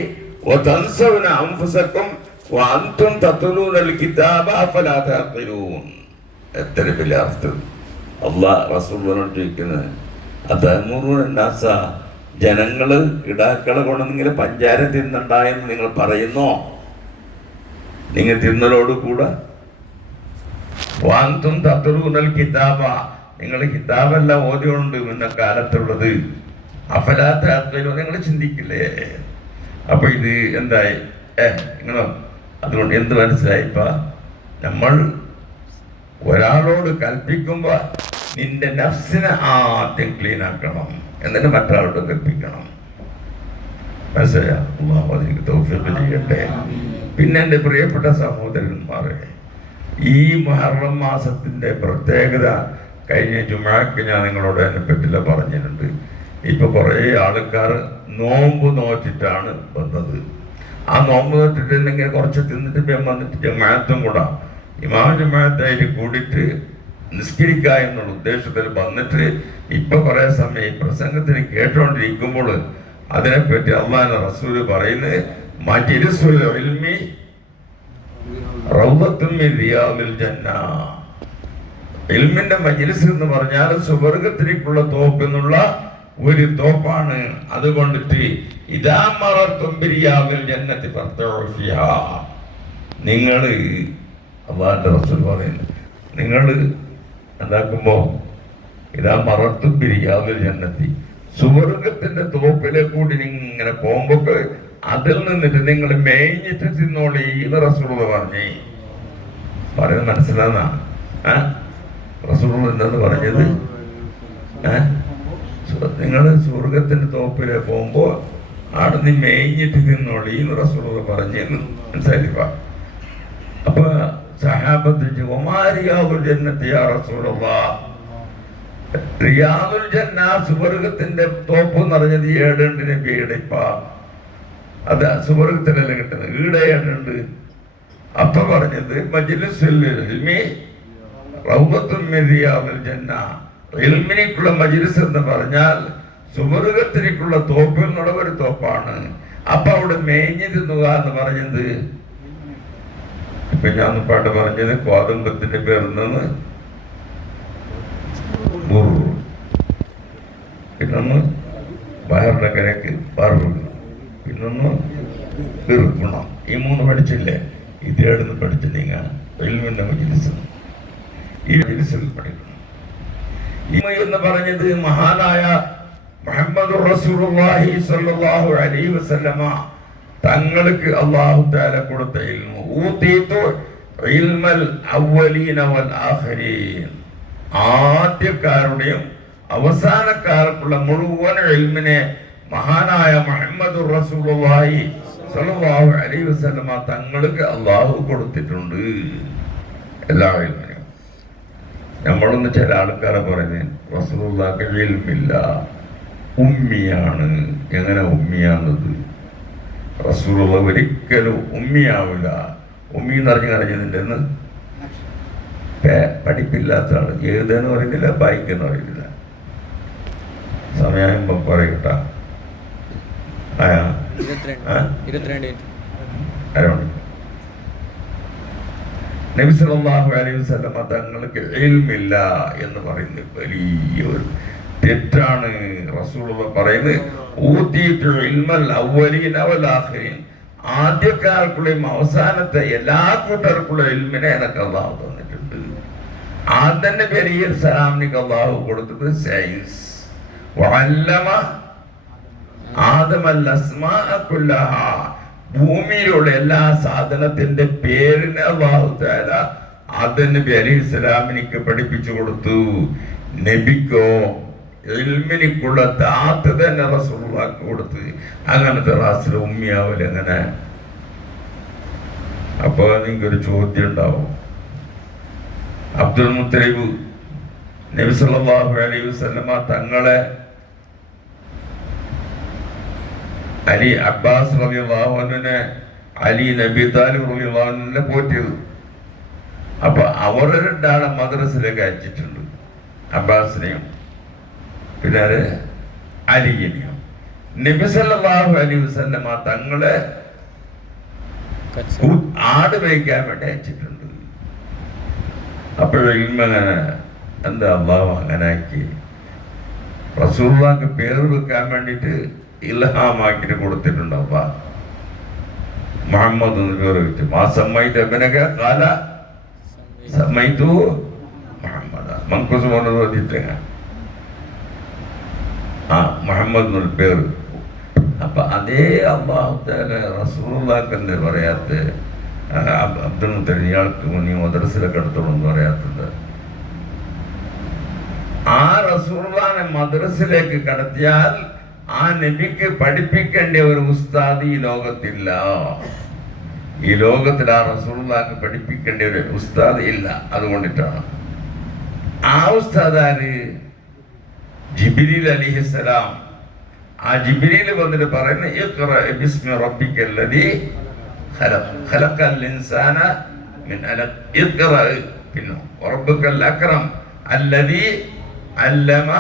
വതൻസൗന അൻഫുസകും വഅൻതും തത്ലൂനൽ കിതാബ അഫലാ തഅഖിലൂൻ. എത്ര വലിയ അർത്ഥം. അല്ലാഹു റസൂലിനോട് ചോദിക്കുന്നത്, അതഅ്മുറൂനന്നാസ, ജനങ്ങള് കിടാക്കളെ കൊണ്ടെങ്കിലും പഞ്ചാര തിന്നണ്ടായെന്ന് നിങ്ങൾ പറയുന്നോ? നിങ്ങൾ തിന്നലോട് കൂടെ വഅൻതും തത്ലൂനൽ കിതാബ, നിങ്ങൾ കിതാബെല്ലാം ഓതിയുണ്ട് മുന്ന കാലത്തുള്ളത്. അഫലാത്ത അഖിലൂൻ, നിങ്ങൾ ചിന്തിക്കില്ലേ? അപ്പൊ ഇത് എന്തായി? നിങ്ങളോ അതുകൊണ്ട് എന്ത് മനസ്സിലായിപ്പ? നമ്മൾ ഒരാളോട് കൽപ്പിക്കുമ്പോ നിന്റെ നഫ്സിനെ ആദ്യം ക്ലീൻ ആക്കണം, എന്നിട്ട് മറ്റൊരാളോട് കൽപ്പിക്കണം. മനസ്സിലായോ? അല്ലാഹു അതിന് തൗഫീഖ് ചെയ്യട്ടെ. പിന്നെ എൻ്റെ പ്രിയപ്പെട്ട സഹോദരന്മാരെ, ഈ മുഹറം മാസത്തിന്റെ പ്രത്യേകത കഴിഞ്ഞ ജുമുഅക്ക് ഞാൻ നിങ്ങളോട് അതിനെ പറ്റില്ല പറഞ്ഞിട്ടുണ്ട്. ഇപ്പൊ കുറേ ആൾക്കാർ നോമ്പ് നോറ്റിട്ടാണ് വന്നത്. ആ നോമ്പ് നോറ്റിട്ടുണ്ടെങ്കിൽ കുറച്ച് തിന്നിട്ട് വന്നിട്ട് ജമാഅത്തും കൂടാ, ഇമാം ജമാഅത്തായിട്ട് കൂടിയിട്ട് നിസ്കരിക്കുക എന്നുള്ള ഉദ്ദേശത്തിൽ വന്നിട്ട് ഇപ്പൊ കുറെ സമയം ഈ പ്രസംഗത്തിന് കേട്ടോണ്ടിരിക്കുമ്പോൾ അതിനെപ്പറ്റി അള്ളാഹുവിന്റെ റസൂല് പറയുന്നത് മജ്ലിസുൽ ഇൽമി റൗദത്തുൻ മിൻ റിയാദിൽ ജന്ന. ഇൽമിന്റെ മജ്ലിസ് എന്ന് പറഞ്ഞാൽ സുവർഗത്തിലേക്കുള്ള തോപ്പ് എന്നുള്ള ഒരു തോപ്പാണ്. അതുകൊണ്ടിട്ട് ഇദാ മറത്തും ബിരിയാദിൽ ജന്നത്തി ഫർതഉ ഫിഹാ. നിങ്ങൾ അള്ളാഹുവിന്റെ റസൂൽ പറയുന്നു, നിങ്ങൾ എന്താക്കുമ്പോ ഇതാ മറത്തും ബിരിയാദിൽ ജന്നത്തി, സുവർഗത്തിന്റെ തോപ്പിലെ കൂടി ഇങ്ങനെ പോകുമ്പോ അതിൽ നിന്നിട്ട് നിങ്ങൾ മേഞ്ഞിട്ട് തിന്നോളി എന്ന് റസൂൽ പറഞ്ഞേ. പറയുന്നത് മനസ്സിലാന്നാ? റസൂൽ എന്തെന്ന് പറഞ്ഞത്? നിങ്ങൾ സ്വർഗത്തിന്റെ തോപ്പിലെ പോകുമ്പോ അവിടെ നീ മേഞ്ഞിട്ട് തിന്നോളി എന്ന് റസൂൽ പറഞ്ഞെന്ന് മനസ്സിലായിപ്പ. അപ്പൊ സഹാബത്ത് റിയാദുൽ ജന്നത്തി യാ റസൂലല്ലാഹ്, റിയാദുൽ ജന്ന സുവർഗത്തിന്റെ തോപ്പ് എന്ന് പറഞ്ഞത് ഏടുണ്ട് നബിയുടെ. ഇപ്പ അത് സുവർഗത്തിലല്ല കിട്ടുന്നത്, ഈടെ ഏടുണ്ട്. അപ്പൊ പറഞ്ഞത് മജ്ലിസുൽ ഇൽമി റൗദത്തുൻ മിൻ റിയാദിൽ ജന്ന. ഇൽമിനിക്കുള്ള മജ്ലിസ് എന്ന് പറഞ്ഞാൽ സുവർഗത്തിലേക്കുള്ള തോപ്പ് എന്നുള്ള ഒരു തോപ്പാണ്. അപ്പൊ അവിടെ മേഞ്ഞു തിന്നുക എന്ന് പറഞ്ഞത്, ഇപ്പൊ ഞാൻ പാട്ട് പറഞ്ഞത് കോതമ്പത്തിന്റെ പേർന്ന് പിന്നൊന്ന് വയറിന്റെ കരക്ക് പറു, പിന്നൊന്ന് ഗുണം. ഈ മൂന്ന് പഠിച്ചില്ലേ? ഇതേടുന്ന് പഠിച്ചില്ല. ഇൽമിന്റെ മജ്ലിസ്, ഈ മജ്ലിസിൽ പഠിക്കണം. എന്ന് പറഞ്ഞത് മഹാനായ മുഹമ്മദുർ റസൂലുള്ളാഹി സ്വല്ലല്ലാഹു അലൈഹി വസല്ലമ തങ്ങൾക്ക് അല്ലാഹു തആല കൊടുത്ത ഇൽമു, ഊതീതു ഇൽമൽ അവ്വലീന വൽ ആഖിരീൻ. ആദ്യക്കാരുടെയും അവസാനക്കാർക്കുള്ള മുഴുവൻ ഇൽമിനെ മഹാനായ മുഹമ്മദുർ റസൂലുള്ളാഹി സ്വല്ലല്ലാഹു അലൈഹി വസല്ലമ തങ്ങൾക്ക് അല്ലാഹു കൊടുത്തിട്ടുണ്ട്. എല്ലാ ഇൽമിനും നമ്മളൊന്ന് ചില ആൾക്കാരെ പറയുന്നത് റസൂലുള്ളാഹിക്ക് ഇൽമില്ല, ഉമ്മിയാണ്. എങ്ങനെ ഉമ്മിയാണത്? റസൂലുള്ള ഒരിക്കലും ഉമ്മിയാവില്ല. ഉമ്മി എന്നറിഞ്ഞ് കരഞ്ഞതിൻ്റെ പഠിപ്പില്ലാത്ത ആള് എഴുതാന്ന് പറയുന്നില്ല, വായിക്കെന്ന് പറയുന്നില്ല. സമയമാകുമ്പോ പറയട്ട നബി സല്ലല്ലാഹു അലൈഹി വസല്ലം തങ്ങൾക്ക് ഇൽമില്ല എന്ന് പറയുന്നത് വലിയൊരു തെറ്റാണ്. റസൂലുള്ള പറയുന്നത് ഊതീതു ഇൽമൽ അവ്വലീന വൽ ആഖിരീൻ. ആദ്യക്കാർക്കുള്ളയും അവസാനത്തെ എല്ലാ കൂട്ടർക്കുള്ള ഇൽമിനെ എനിക്ക് അള്ളാഹു തന്നിട്ടുണ്ട്. ആദം നബി അലൈഹിസ്സലാമിന് അള്ളാഹു കൊടുത്തത് സയൻസ്. വഅല്ലമ ആദമൽ അസ്മാഅ കുല്ലഹാ. ഭൂമിയിലുള്ള എല്ലാ സാധനത്തിന്റെ പേരിനെ അള്ളാഹു തആല ആദം നബി അലൈഹിസ്സലാമിനിക്ക് പഠിപ്പിച്ചു കൊടുത്തു. നബിക്കോ ഇൽമിനിക്കുള്ള ദാത്ത് തന്നെ റസൂലുള്ളാഹിക്ക് കൊടുത്ത്. അങ്ങനത്തെ റാസിൽ ഉമ്മിയാവൂല എങ്ങനെ? അപ്പൊ നിങ്ങൾക്കൊരു ചോദ്യം ഉണ്ടാവും. അബ്ദുൽ മുത്തലിബ് നബി സല്ലല്ലാഹു അലൈഹി വസല്ലമ തങ്ങളെ അലി അബ്ബാസ് റളിയല്ലാഹു അൻഹുവിനെ അലി നബി താലിബ് റളിയല്ലാഹു അൻഹുവിനെ പോറ്റിയത്. അപ്പൊ അവർ രണ്ടാളെ മദ്രസയിലേക്ക് അയച്ചിട്ടുണ്ട്, അബ്ബാസിനെയും പിന്നെ അലിയെയും. നബി സല്ലല്ലാഹു അലൈഹി വസല്ലമ തങ്ങളെ ആട് മേയ്ക്കാൻ വേണ്ടി അയച്ചിട്ടുണ്ട്. അപ്പോഴങ്ങനെ എന്താ അള്ളാഹു അങ്ങനെ ആക്കി? റസൂലുള്ളാഹിക്ക് പേര് വെക്കാൻ വേണ്ടിയിട്ട് ഇൽഹാമാക്കിട്ട് കൊടുത്തിട്ടുണ്ട്. അള്ളാ മുഹമ്മദ് എന്ന് പേര് വെച്ചു. മാ സമ്മൈത ഇബ്നക ഖാല സമ്മൈതു മുഹമ്മദ. മൻഖൂസ് കൊണ്ട് ഓതിട്ടേങ്ങ മുഹമ്മദ് എന്നൊരു പേര്. അപ്പൊ അതേ അള്ളാഹു തആല റസൂലുള്ളാഹിക്ക് എന്താ പറയാത്ത? അബ്ദുൽ മുത്തലിബ് ഇയാൾക്ക് നീ മദ്രസയിലൊക്കെ എടുത്തോളെന്ന് പറയാത്തത്? ആ റസൂലുള്ളാഹിനെ മദ്രസയിലേക്ക് കടത്തിയാൽ ആ നബിക്ക് പഠിപ്പിക്കേണ്ട ഒരു ഉസ്താദ് ഈ ലോകത്തില്ല. ഈ ലോകത്തിൽ ആ റസൂലുള്ളാഹിക്ക് പഠിപ്പിക്കേണ്ട ഒരു ഉസ്താദ് ഇല്ല. അതുകൊണ്ടിട്ടാണ് ആ ഉസ്താദ് ആര്? ജിബ്രീൽ അലൈഹിസ്സലാം. ആ ജിബ്രീൽ വന്നിട്ട് പറയുന്നത് ഇഖ്റ ബിസ്മി റബ്ബിക്കല്ലദീ ഖലഖ് ഖലഖൽ ഇൻസാന മിൻ അലഖ് ഇഖ്റ പിന്നെ റബ്ബുക്കൽ അക്രം അല്ലദീ അല്ലമ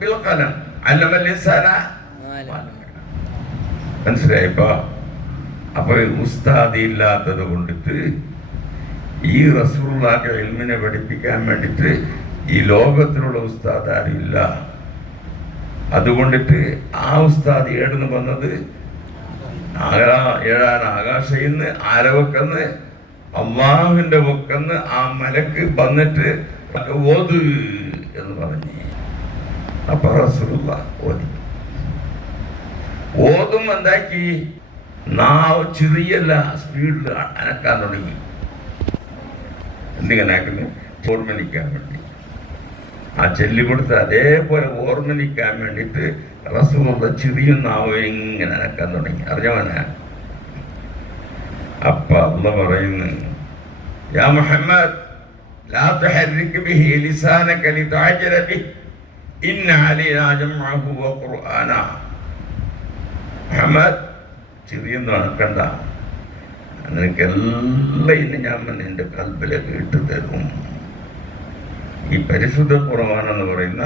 ബിൽ ഖലം അല്ലമൽ ഇൻസാന. മനസ്സിലായിപ്പോ? അപ്പൊ ഉസ്താദ് ഇല്ലാത്തത് കൊണ്ടിട്ട് ഈ റസൂലുള്ളാഹിന്റെ ഇൽമിനെ പഠിപ്പിക്കാൻ വേണ്ടിയിട്ട് ഈ ലോകത്തിലുള്ള ഉസ്താദ് ആരുമില്ല. അതുകൊണ്ടിട്ട് ആ ഉസ്താദ് ഏടുന്ന് വന്നത് ഏഴാൻ ആകാശയിന്ന് ആരവക്കെന്ന് അള്ളാഹുവിന്റെ വക്കെന്ന് ആ മലക്ക് വന്നിട്ട് ഓത് എന്ന് പറഞ്ഞു. അപ്പൊ റസൂലുള്ളാഹി ഓതി. ഓതും എന്താക്കി? നാവ് ചെറിയല്ല സ്പീഡിൽ അനക്കാൻ തുടങ്ങി. എന്തിങ്ങനെ ഓർമ്മനിക്കാൻ വേണ്ടി ആ ചെല്ലി കൊടുത്ത് അതേപോലെ ഓർമ്മനിക്കാൻ വേണ്ടിയിട്ട് റസൂലുള്ള ചെറിയ നാവ് ഇങ്ങനെ അനക്കാൻ തുടങ്ങി. അറിഞ്ഞവന അപ്പൊ അല്ലാഹു പറയുന്നു, യാ മുഹമ്മദ് ലാ തുഹർരിക് ബിഹി ലിസാനക ലിതഅജല ബിഹി ഇന്ന അലൈനാ ജംഅഹു വ ഖുർആന. മുഹമ്മദ് ചെറിയൊന്നും അനക്കണ്ട, നിനക്കെല്ലാം ഇന്ന് ഞാൻ നിന്റെ കൽബിലേക്ക് ഇട്ടു തരും. ഈ പരിശുദ്ധ ഖുർആൻ എന്ന് പറയുന്ന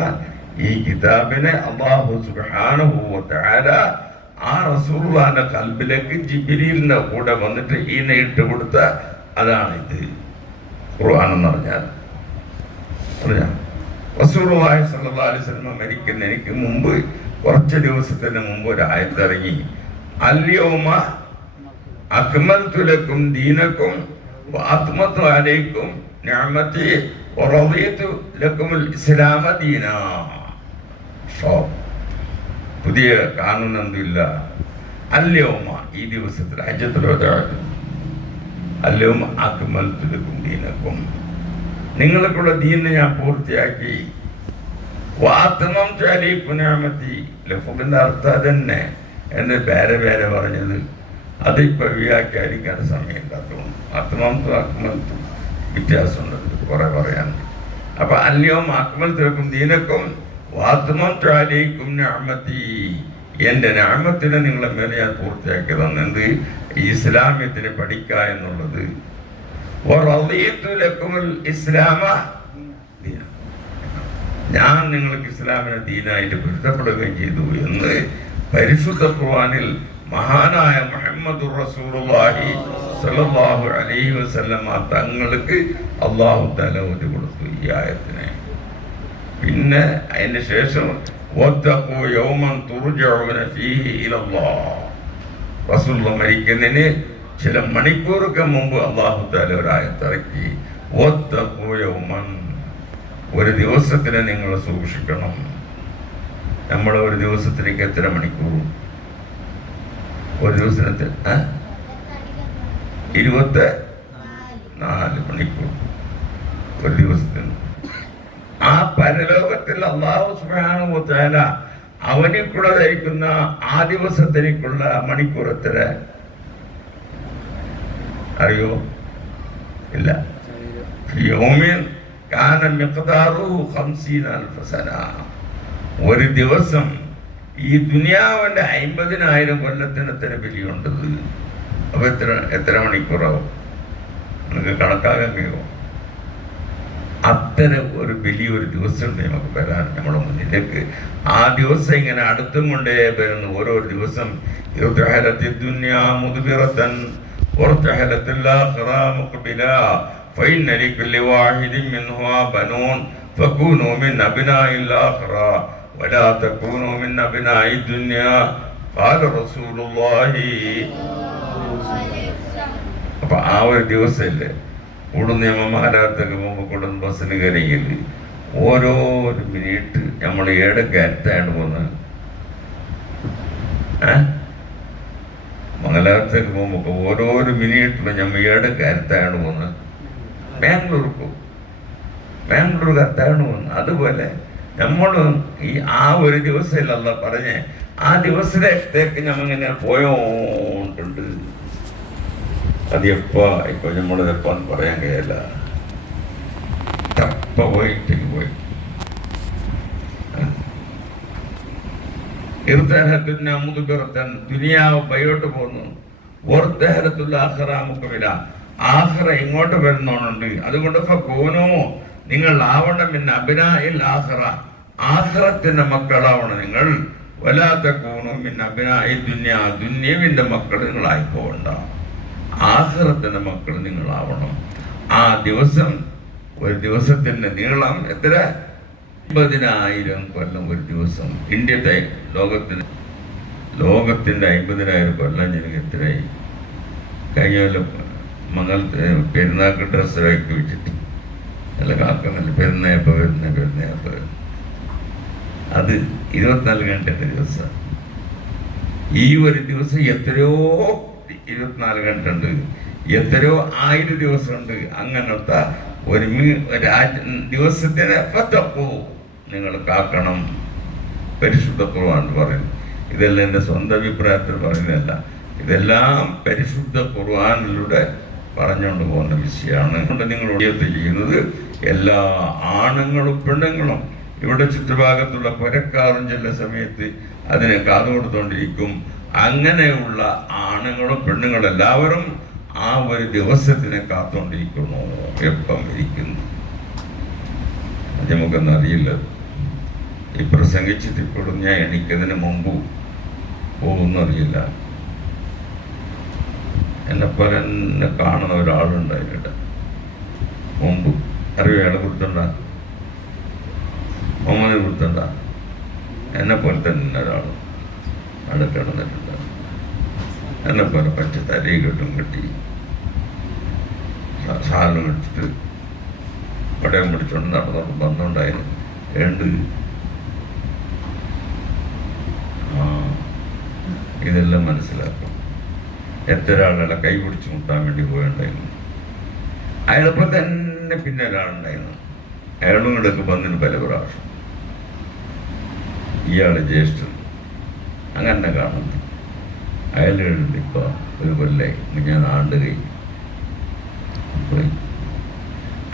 ഈ കിതാബിനെ അല്ലാഹു സുബ്ഹാനഹു വ തആല ആ റസൂലുള്ളാഹിന്റെ കൽബിലേക്ക് ജിബ്രീലിന്റെ കൂടെ വന്നിട്ട് ഈനെ ഇട്ട് കൊടുത്ത അതാണ് ഇത് ഖുർആൻ എന്ന് പറഞ്ഞാൽ. റസൂലുള്ളാഹി സ്വല്ലല്ലാഹു അലൈഹി വസല്ലം മരിക്കുന്നതിന് മുമ്പ് കുറച്ച് ദിവസത്തിന് മുമ്പ് ഒരു ആയത്ത് ഇറങ്ങി, അൽയൗമ അക്മൽതു ലക്കും ദീനക്കും വഅത്മതു അലൈക്കും നിഅമതി വറദിതു ലക്കുമുൽ ഇസ്ലാമ ദീനാ. പുതിയ കാനൂനൊന്നുമില്ല. അല്യൗമ ഈ ദിവസത്തിൽ ഹജ്ജത്തുൽ വദാഅ് അല്യൗമ അക്മൽതു ലക്കും ദീനക്കും, നിങ്ങൾക്കുള്ള ദീനിനെ ഞാൻ പൂർത്തിയാക്കി. വഅത്മംതു അലൈക്കും നിഅമതി, ലഫ്ദിന്റെ അർത്ഥം തന്നെ എന്ന് വേറെ വേറെ പറഞ്ഞത് അതിപ്പോൾ വ്യാഖ്യാനിക്കാൻ സമയമില്ലാത്തതുകൊണ്ട് അത്മംതു അക്മൽതു വ്യത്യാസമുണ്ട്, കുറെ പറയാനുണ്ട്. അപ്പൊ അല്യവും അക്മൽതുലക്കും ദീനക്കും വാത്മംതു അലൈക്കും നിഅമതി, എൻ്റെ നിഅമത്തിനെ നിങ്ങളെ മേലെ ഞാൻ പൂർത്തിയാക്കി തന്നത് ഈ ഇസ്ലാമ്യത്തിന് പഠിക്കുക എന്നുള്ളത്. വറദീതു ലക്കുമുൽ ഇസ്ലാമ ദീന, ഞാൻ നിങ്ങൾക്ക് ഇസ്ലാമിനെ ദീനായിട്ട് പൊരുത്തപ്പെടുകയും ചെയ്തു എന്ന് പരിശുദ്ധ ഖുർആനിൽ മഹാനായ മുഹമ്മദുർ റസൂലുള്ളാഹി സ്വല്ലല്ലാഹു അലൈഹി വസല്ലമ തങ്ങൾക്ക് അല്ലാഹു തആല ഓതി കൊടുത്തു ഈ ആയത്തിനെ. പിന്നെ അതിന് ശേഷം വത്തഖൂ യൗമൻ തുർജഊന ഫീഹി ഇലല്ലാഹ്, റസൂലുള്ളാഹി മരിക്കുന്നതിന് ചില മണിക്കൂറുകൾക്ക് മുമ്പ് അല്ലാഹു തആല ഒരു ആയത്ത് ഇറക്കി, വത്തഖൂ യൗമൻ, ഒരു ദിവസത്തിനെ നിങ്ങൾ സൂക്ഷിക്കണം. നമ്മൾ ഒരു ദിവസത്തിലേക്ക് എത്ര മണിക്കൂർ? ഒരു ദിവസത്തിൽ 24 മണിക്കൂർ ഒരു ദിവസത്തിന്. ആ പരലോകത്തിൽ അല്ലാഹു സുബ്ഹാനഹു വ തആല അവനിക്കുള്ളതായിരിക്കുന്ന ആ ദിവസത്തിലേക്കുള്ള മണിക്കൂർ എത്ര അറിയോ? ഇല്ല. യൗമിൻ കാന മിഖ്ദാറുഹു 50,000 സന, ഒരു ദിവസം ഈ ദുനിയാവിന്റെ 50,000 കൊല്ലത്തിന് എത്ര ബലിയുണ്ടത്? അപ്പൊ എത്ര മണിക്കൂറാവും? നിങ്ങൾക്ക് കണക്കാക്കാൻ കഴിയുമോ? അത്തരം ഒരു വലിയൊരു ദിവസം ഉണ്ട് നമുക്ക് വരാൻ നമ്മുടെ മുന്നിലേക്ക്. ആ ദിവസം ഇങ്ങനെ അടുത്തും കൊണ്ടേ വരുന്നു. ഓരോ ദിവസം ദുനിയാ മുദ്ബിറത്തൻ വറതഹലത്തുൽ ആഖിറ മുഖ്ബിലാ ഫഇന്ന ലികുല്ലി വാഹിദിൻ മിൻഹുമാ ബനൂൻ ഫകൂനൂ മിൻ അബ്നാഇൽ ആഖിറ വലാ തകൂനൂ മിൻ അബ്നാഇ ദുനിയാ ഖാല റസൂലുള്ളാഹി. അപ്പൊ ആ ഒരു ദിവസമല്ലേ കൂടുന്ന നിയമമാരാത്തൊക്കെ മുമ്പ് കൂടുന്ന ബസ്സിന് കയറിയെങ്കിൽ ഓരോ മിനിറ്റ് നമ്മൾ ഏടൊക്കെ അരത്താണ് പോകുന്നത്. മംഗലാപുരത്തേക്ക് പോകുമ്പോൾ ഓരോ മിനിറ്റിലും നമ്മൾ ഏടൊക്കെ അരത്താണ് പോകുന്നത്. ബാംഗ്ലൂർക്ക് അരത്താണ് പോകുന്നത്. അതുപോലെ നമ്മൾ ഈ ആ ഒരു ദിവസമല്ല പറഞ്ഞ് ആ ദിവസത്തേക്ക് നമ്മളിങ്ങനെ പോയോണ്ടുണ്ട്. അത് ഇപ്പൊ നമ്മളിതെപ്പം പറയാൻ കഴിയല്ല. തപ്പ പോയിട്ടേക്ക് പോയി ദുനിയാവ് ബയോട്ട് പോകുന്നു. ആഖിറ ഇങ്ങോട്ട് വരുന്നോണുണ്ട്. അതുകൊണ്ട് ഫകൂനൂ നിങ്ങൾ ആവണം മിൻ അബ്നാഇൽ ആഖിറ, ആഖിറത്തിന്റെ മക്കളാവണം നിങ്ങൾ. വലാ തകൂനു മിൻ അബ്നാഇ ദുനിയ, ദുനിയവിന്റെ മക്കൾ നിങ്ങളായി പോകണ്ട, ആഖിറത്തിന്റെ മക്കൾ നിങ്ങളാവണം. ആ ദിവസം, ഒരു ദിവസത്തിന്റെ നീളം എത്ര? 50,000 കൊല്ലം ഒരു ദിവസം. ഇന്ത്യത്തെ ലോകത്തിന്റെ 50,000 കൊല്ലം ഞങ്ങൾക്ക് എത്രയായി? കഴിഞ്ഞ കൊല്ലം മകൾ പെരുന്നാൾക്ക് ഡ്രസ്സ് ആക്കി വെച്ചിട്ട് നല്ല കാക്കുന്നില്ല, പെരുന്നയപ്പ അത് 24 ഗണ്ടയുടെ ദിവസം. ഈ ഒരു ദിവസം എത്രയോ 24 ഗണ്ട ഉണ്ട്, എത്രയോ 1000 ദിവസമുണ്ട്. അങ്ങനത്തെ ഒരു ദിവസത്തിന് നിങ്ങൾ കാക്കണം. പരിശുദ്ധ ഖുർആൻ പറയുന്നു. ഇതെല്ലാം എൻ്റെ സ്വന്തം അഭിപ്രായത്തിൽ പറയുന്നതല്ല, ഇതെല്ലാം പരിശുദ്ധ ഖുർആനിലൂടെ പറഞ്ഞുകൊണ്ട് പോകുന്ന വിഷയമാണ്. അതുകൊണ്ട് നിങ്ങൾ ചെയ്യുന്നത് എല്ലാ ആണുങ്ങളും പെണ്ണുങ്ങളും ഇവിടെ ചുറ്റുഭാഗത്തുള്ള പുരക്കാറും ചില സമയത്ത് അതിനെ കാതുകൊടുത്തോണ്ടിരിക്കും. അങ്ങനെയുള്ള ആണുങ്ങളും പെണ്ണുങ്ങളും എല്ലാവരും ആ ഒരു ദിവസത്തിനെ കാത്തോണ്ടിരിക്കുന്നു. എപ്പം ഇരിക്കുന്നു നമുക്കൊന്നും അറിയില്ല. ഈ പ്രസംഗിച്ചിട്ട് ഇപ്പോഴും ഞാൻ എനിക്കതിന് മുമ്പ് പോകുന്നറിയില്ല. എന്നെപ്പോലെ എന്നെ കാണുന്ന ഒരാളുണ്ടായിട്ട് മുമ്പ് അറിയോ? അയാളെ കുറിച്ചുണ്ട, മുഹമ്മദിനെ കുറിച്ചുണ്ട, എന്നെ പോലെ തന്നെ ഒരാൾ അവിടെ കിടന്നിട്ടുണ്ട്. എന്നെപ്പോലെ പച്ച തലയിൽ കെട്ടും കെട്ടി സാധനം എടുത്തിട്ട് പടയം പിടിച്ചോണ്ട് നടന്നോണ്ട് ബന്ധമുണ്ടായിരുന്നു. ഇതെല്ലാം മനസ്സിലാക്കും. എത്ര ആളുകളെ കൈ പിടിച്ച് മുട്ടാൻ വേണ്ടി പോയുണ്ടായിരുന്നു. അയാളിപ്പോൾ തന്നെ പിന്നെ ഒരാളുണ്ടായിരുന്നു. അയാളും കൂടെയൊക്കെ വന്നിന് പല പ്രാവശ്യം. ഇയാള് ജ്യേഷ്ഠൻ അങ്ങനെ കാണുന്നു. അയാളുണ്ട് ഇപ്പോൾ ഒരു കൊല്ലായി ഞാൻ ആണ്ട് കഴിഞ്ഞു പോയി.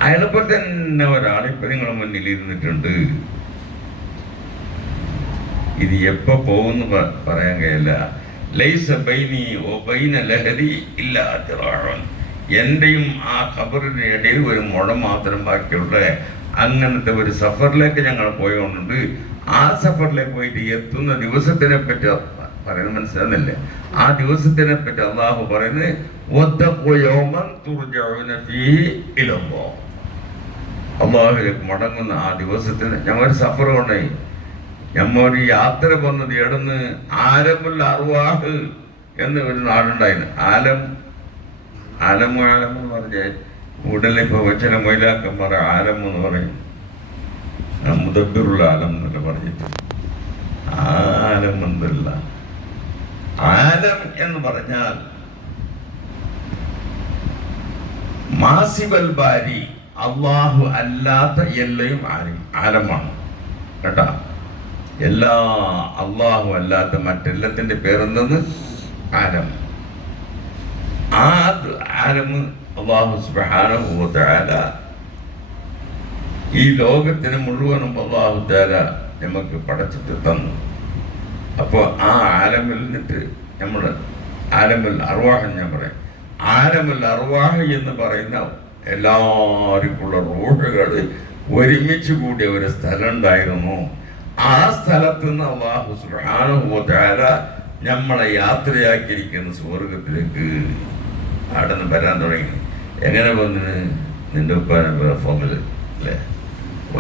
അയാളിപ്പോൾ തന്നെ ഒരാളിപ്പോൾ നിങ്ങളുടെ മുന്നിൽ ഇരുന്നിട്ടുണ്ട്. ഇത് എപ്പോ പോകുന്നു പറയാൻ കഴിയില്ല. ലൈസ ബൈനി ഓ ബൈന ലഹരി ഇല്ലാ ദിറാഉൻ, എന്റെയും ആ ഖബറിന്റെ ഇടയിൽ ഒരു മുഴം മാത്രം ബാക്കിയുള്ള അങ്ങനത്തെ ഒരു സഫറിലേക്ക് ഞങ്ങൾ പോയോണ്ടുണ്ട്. ആ സഫറിലേക്ക് പോയിട്ട് എത്തുന്ന ദിവസത്തിനെ പറ്റി പറയുന്നത് മനസ്സിലാകുന്നില്ലേ? ആ ദിവസത്തിനെ പറ്റി അള്ളാഹു പറയുന്നത് വത്തഖു യൗമൻ തുർജഊന ഫീഹി ഇലല്ലാഹ്, അള്ളാഹുവിലേക്ക് മടങ്ങുന്ന ആ ദിവസത്തിന് ഞങ്ങൾ സഫർ കൊണ്ടായി. ഞമ്മൊരു യാത്ര വന്നത് എടന്ന് ആലമുൽ അർവാഹ് എന്ന് ഒരു നാടുണ്ടായിരുന്നു. ആലം എന്ന് പറഞ്ഞാൽ ഉടലിപ്പോ ചില മൊയിലാക്കന്മാർ ആലം എന്ന് പറയും, മുദബ്ബിറുൽ ആലം എന്നല്ല പറഞ്ഞിട്ട്. ആലം എന്നല്ല, ആലം എന്ന് പറഞ്ഞാൽ മാസിബൽ ബാരി, അള്ളാഹു അല്ലാത്ത എല്ലാം ആലമാണ് കേട്ടാ. എല്ലാ അള്ളാഹു അല്ലാത്ത മറ്റെല്ലാത്തിന്റെ പേരെന്തെന്ന്? ആലം. ആ ആലം അള്ളാഹു സുബ്ഹാനഹു വ തആല ഈ ലോകത്തിന് മുഴുവനും അള്ളാഹു തആല നമുക്ക് പടച്ചിട്ട് തന്നു. അപ്പോൾ ആ ആലമിൽ നിന്നിട്ട് നമ്മൾ ആലമുൽ അർവാഹ് ഞാൻ പറയാം. ആലമുൽ അർവാഹ് എന്ന് പറയുന്ന എല്ലാവർക്കുള്ള റൂഹുകൾ ഒരുമിച്ച് കൂടിയ ഒരു സ്ഥലം ഉണ്ടായിരുന്നു. ആ സ്ഥലത്ത് നിന്ന് അല്ലാഹു സുബ്ഹാനഹു വ തആല നമ്മളെ യാത്രയാക്കിയിരിക്കുന്ന സ്വർഗത്തിലേക്ക് അവിടെ നിന്ന് വരാൻ തുടങ്ങി. എങ്ങനെ വന്നിന്? നിന്റെ ഉപ്പാനെ ഫോമിൽ അല്ലേ?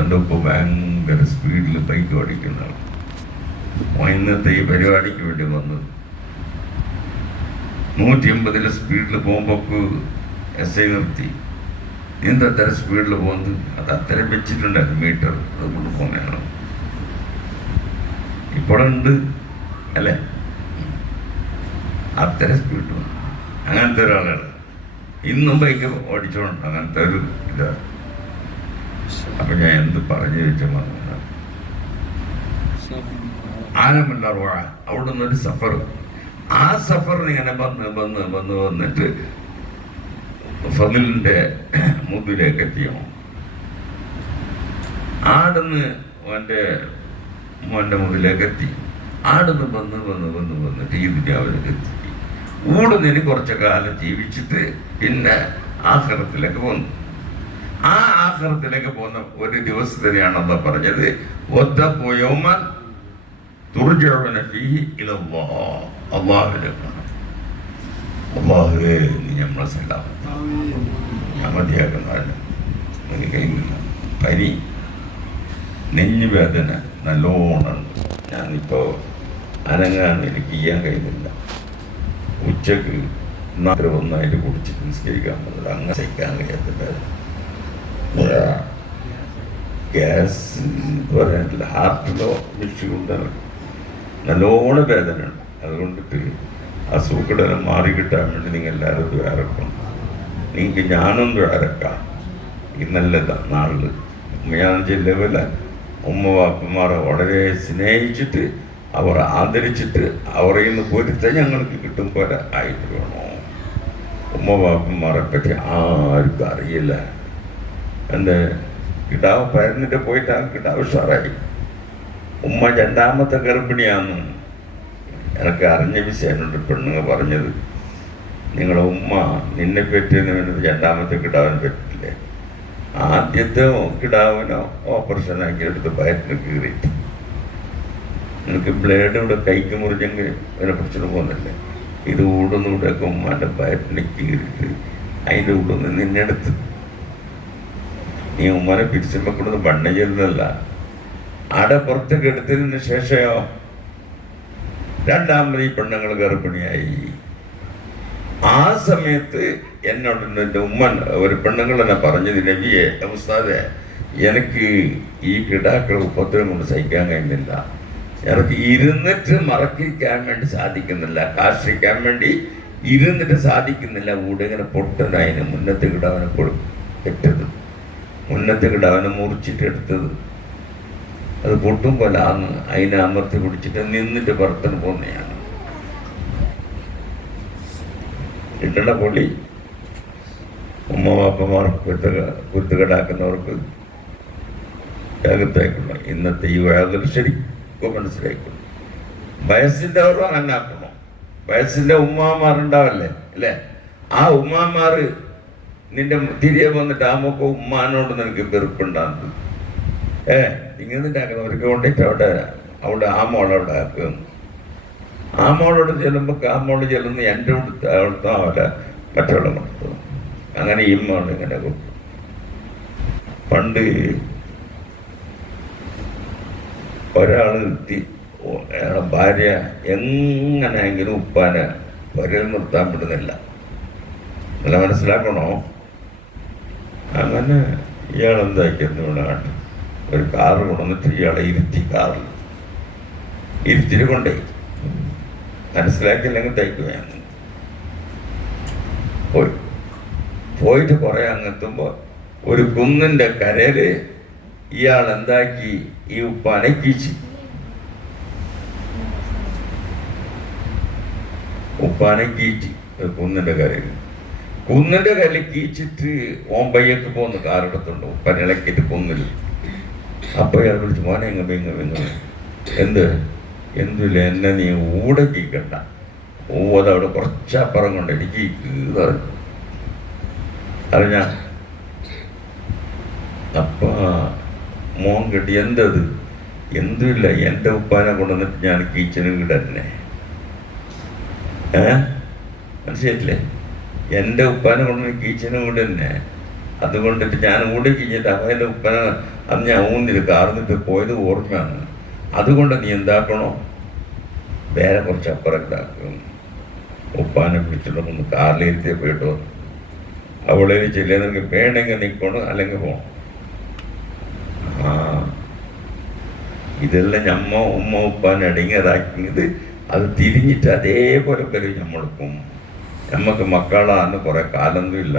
എൻ്റെ ഉപ്പ ഭയങ്കര സ്പീഡിൽ ബൈക്ക് ഓടിക്കുന്നതാണ്. ഇന്നത്തെ ഈ പരിപാടിക്ക് വേണ്ടി വന്നത് 180 സ്പീഡിൽ പോകുമ്പോൾ SI നിർത്തി. നീന്ത അത്ര സ്പീഡിൽ പോകുന്നത്? അത് അത്ര വെച്ചിട്ടുണ്ടായിരുന്നു മീറ്റർ, അത് കൊണ്ട് പോകുന്നതാണ്. ഇപ്പോഴുണ്ട് അല്ലേ? അത്ര സ്പീഡ് അങ്ങനത്തെ ഒരാളാണ്. ഇന്നും ബൈക്ക് ഓടിച്ചോണ്ട് അങ്ങനത്തെ ഒരു ഇതാണ്. അപ്പൊ ഞാൻ എന്ത് പറഞ്ഞു വെച്ചാൽ ആലമുൽ അർവാഹ്, അവിടെ നിന്നൊരു സഫർ. ആ സഫറിന് ഇങ്ങനെ വന്നിട്ട് ഫദിലിന്റെ മുമ്പിലേക്ക് എത്തിയോ. ആടുന്ന് മോന്റെ മുമ്പിലേക്ക് എത്തി. ആടുന്ന് വന്നിട്ട് ഈ ദുനിയാവിലേക്ക് എത്തി. ഊടുന്നതിന് കുറച്ചു കാലം ജീവിച്ചിട്ട് പിന്നെ ആഖിറത്തിലേക്ക് വന്നു. ആ ആഖിറത്തിലേക്ക് പോകുന്ന ഒരു ദിവസത്തിനെയാണെന്ന് പറഞ്ഞത്. വത്തഖൂ യൗമൻ തുർജഊന ഫീഹി ഇലല്ലാഹ്. അല്ലാഹുവിലേക്കാണ്. അല്ലാഹുവേ, നീ നമ്മളെ സലാമത്താക്ക്. ഞാൻ മതിയാക്കുന്നതല്ല, എനിക്ക് കഴിയുന്നില്ല. പനി, നെഞ്ഞുവേദന നല്ലോണമുണ്ട്. ഞാനിപ്പോൾ അനങ്ങാൻ എനിക്ക് ചെയ്യാൻ കഴിയുന്നില്ല. ഉച്ചക്ക് നാട്ടിൽ ഒന്നായിട്ട് കുടിച്ചിട്ട് നിസ്കരിക്കാൻ പറ്റില്ല. അങ്ങനെ സഹിക്കാൻ കഴിയത്തില്ല. ഗ്യാസ് പറയാനില്ല, ഹാർട്ടിലോ വിഷയമുണ്ട്. നല്ലോണം വേദനയുണ്ട്. അതുകൊണ്ടിട്ട് ആ സൂക്കടെല്ലാം മാറി കിട്ടാൻ വേണ്ടി നിങ്ങൾ എല്ലാവരും ദ്വാരക്കണം. നിങ്ങൾക്ക് ഞാനും ദ്വാരക്കാം. ഈ നല്ല നാളിൽ ഞാൻ ജില്ലവില ഉമ്മ വാപ്പന്മാരെ വളരെ സ്നേഹിച്ചിട്ട് അവർ ആദരിച്ചിട്ട് അവരിൽ നിന്ന് പൊരുത്തം ഞങ്ങൾക്ക് കിട്ടും പോലെ ആയിട്ട് വേണോ. ഉമ്മ വാപ്പന്മാരെ പറ്റി ആർക്കും അറിയില്ല. എൻ്റെ കിടാവ് പരന്നിട്ട് പോയിട്ട് ആ കിടാവ് ഉഷാറായി. ഉമ്മ രണ്ടാമത്തെ ഗർഭിണിയാന്ന് എനിക്ക് അറിഞ്ഞ വിഷയമുണ്ട്. പെണ്ണുങ്ങൾ പറഞ്ഞത്, നിങ്ങളുടെ ഉമ്മ നിന്നെ പറ്റിയെന്ന് വേണ്ടത് രണ്ടാമത്തെ കിടാവിന് പറ്റില്ലേ. ആദ്യത്തെ കിടാവിനോ ഓപ്പറേഷനാക്കി എടുത്ത് വയറ്റിന് കീറിയിട്ട് എനിക്ക് ബ്ലേഡ് ഇവിടെ കൈക്ക് മുറിഞ്ഞെങ്കിൽ അതിനെ പിടിച്ചിട്ട് പോകുന്നില്ലേ. ഇത് ഊടുന്നൂടെയൊക്കെ ഉമ്മാൻ്റെ വയറ്റിന് കീറിയിട്ട് അതിൻ്റെ ഉള്ളിൽ നിന്നെടുത്ത് നീ ഉമ്മാനെ പിരിച്ചുമ്പോൾ കൊടുത്ത് ബണ്ണ ചെല്ലുന്നല്ല. ആടെ പുറത്തേക്ക് എടുത്തതിന് ശേഷമോ രണ്ടാമത് ഈ പെണ്ണുങ്ങൾ ഗർഭിണിയായി. ആ സമയത്ത് എന്നോട് എൻ്റെ ഉമ്മൻ ഒരു പെണ്ണുങ്ങൾ തന്നെ പറഞ്ഞത്, നബിയെ ഉസ്താദെ, എനിക്ക് ഈ കിടാക്കൾ ഉപദ്രവം കൊണ്ട് സഹിക്കാൻ കഴിയുന്നില്ല. എനിക്ക് ഇരുന്നിട്ട് മറക്കിക്കാൻ വേണ്ടി സാധിക്കുന്നില്ല, കാർഷിക്കാൻ വേണ്ടി ഇരുന്നിട്ട് സാധിക്കുന്നില്ല. കൂടെ ഇങ്ങനെ പൊട്ടനായതിന് മുന്നത്തെ കിടാവിനെ ഇട്ടത്, മുന്നത്തെ കിടാവിനെ മുറിച്ചിട്ട് എടുത്തത്. അത് പൊട്ടുമ്പോൾ ആന്ന് അതിനെ അമർത്തി പിടിച്ചിട്ട് നിന്നിട്ട് പുറത്തിന് പോകുന്നതാണ്. ഇട്ടണ പൊളി ഉമ്മ വാപ്പമാർ കുത്തുകടാക്കുന്നവർക്ക് ത്യാഗത്തേക്കുള്ള ഇന്നത്തെ ഈ വേഗം ശരിക്കും മനസ്സിലാക്കണം. വയസ്സിൻ്റെ ഓരോ അന്നാക്കണം. വയസ്സിൻ്റെ ഉമ്മാമാരുണ്ടാവല്ലേ അല്ലേ? ആ ഉമ്മാമാർ നിന്റെ തിരികെ വന്നിട്ട് ആ മൊക്കെ ഉമ്മാനോട് നിനക്ക് വെറുപ്പുണ്ടാകുന്നത്. ഇങ്ങനെണ്ടാക്കണം. അവർക്ക് കൊണ്ടിട്ട് അവിടെ ആ മോളവിടെ ആക്കും. ആ മോളോട് ചെല്ലുമ്പോൾ ആ മോള് ചെല്ലുന്ന എൻ്റെ അവിടുത്തെ അവരെ മറ്റുള്ള കൊടുത്തു. അങ്ങനെ ഈ മോൾ ഇങ്ങനെ കൊടുത്തു. പണ്ട് ഒരാള് അയാളെ ഭാര്യ എങ്ങനെയെങ്കിലും ഉപ്പാനെ പുരയിൽ നിർത്താൻ വിടുന്നില്ല. നല്ല മനസ്സിലാക്കണോ? അങ്ങനെ ഇയാളെന്താക്കിയെന്ന് വേണം ഒരു കാറ് കൊണ്ടുവന്നിട്ട് ഇയാളെ കാറിൽ ഇരുത്തിട്ട് കൊണ്ടേ മനസ്സിലാക്കിയില്ലെങ്കിൽ തയ്ക്കുകയാണ്. പോയിട്ട് കുറെ അങ്ങെത്തുമ്പോൾ ഒരു കുന്നിൻ്റെ കരയില് ഇയാൾ എന്താക്കി ഈ ഉപ്പാനെ കീച്ചി. ഉപ്പാനെ കീച്ചി കുന്നിൻ്റെ കരയിൽ കീച്ചിട്ട് ഓമ്പയ്യൊക്കെ പോകുന്ന കാറെടുത്തുണ്ട്. ഉപ്പാനെ ഇളക്കിയിട്ട് കുന്നിൽ. അപ്പൊ ഇയാൾ വിളിച്ചു, മോനെ ഇങ്ങ എന്തില്ല എന്നെ നീ ഊടക്കിക്കണ്ട. അതവിടെ കുറച്ചപ്പുറം കൊണ്ട് എനിക്ക് അറിഞ്ഞ. അപ്പ മോൻ കെട്ടി എന്തത്? എന്തുമില്ല, എൻ്റെ ഉപ്പാനെ കൊണ്ടുവന്നിട്ട് ഞാൻ കിച്ചനും കിടന്നെ. മനസ്സിലായിട്ടില്ലേ? എൻ്റെ ഉപ്പാനെ കൊണ്ടുവന്ന് കിച്ചനും കൂടെ തന്നെ. അതുകൊണ്ടിട്ട് ഞാൻ ഊടി കഴിഞ്ഞിട്ട് അവൻ്റെ ഉപ്പനെ അന്ന് ഞാൻ ഊന്നിട്ട് കാർന്നിട്ട് പോയത് ഓർമ്മയാണ്. അതുകൊണ്ട് നീ എന്താക്കണോ, വേറെ കുറച്ച് അപ്പുറം ഇതാക്കും. ഉപ്പാനെ പിടിച്ചിട്ടൊന്ന് കാറിലിരുത്തിയ പോയിട്ടോ. അവളെ ചെല്ലുന്നെങ്കിൽ വേണമെങ്കിൽ നിൽക്കണം, അല്ലെങ്കിൽ പോകണം. ഇതെല്ലാം ഞമ്മ ഉമ്മ ഉപ്പാനെ അടങ്ങിയതാക്കിയത്. അത് തിരിഞ്ഞിട്ട് അതേപോലെ വരും നമ്മൾക്കും. നമുക്ക് മക്കളാന്ന് കുറെ കാലൊന്നും ഇല്ല.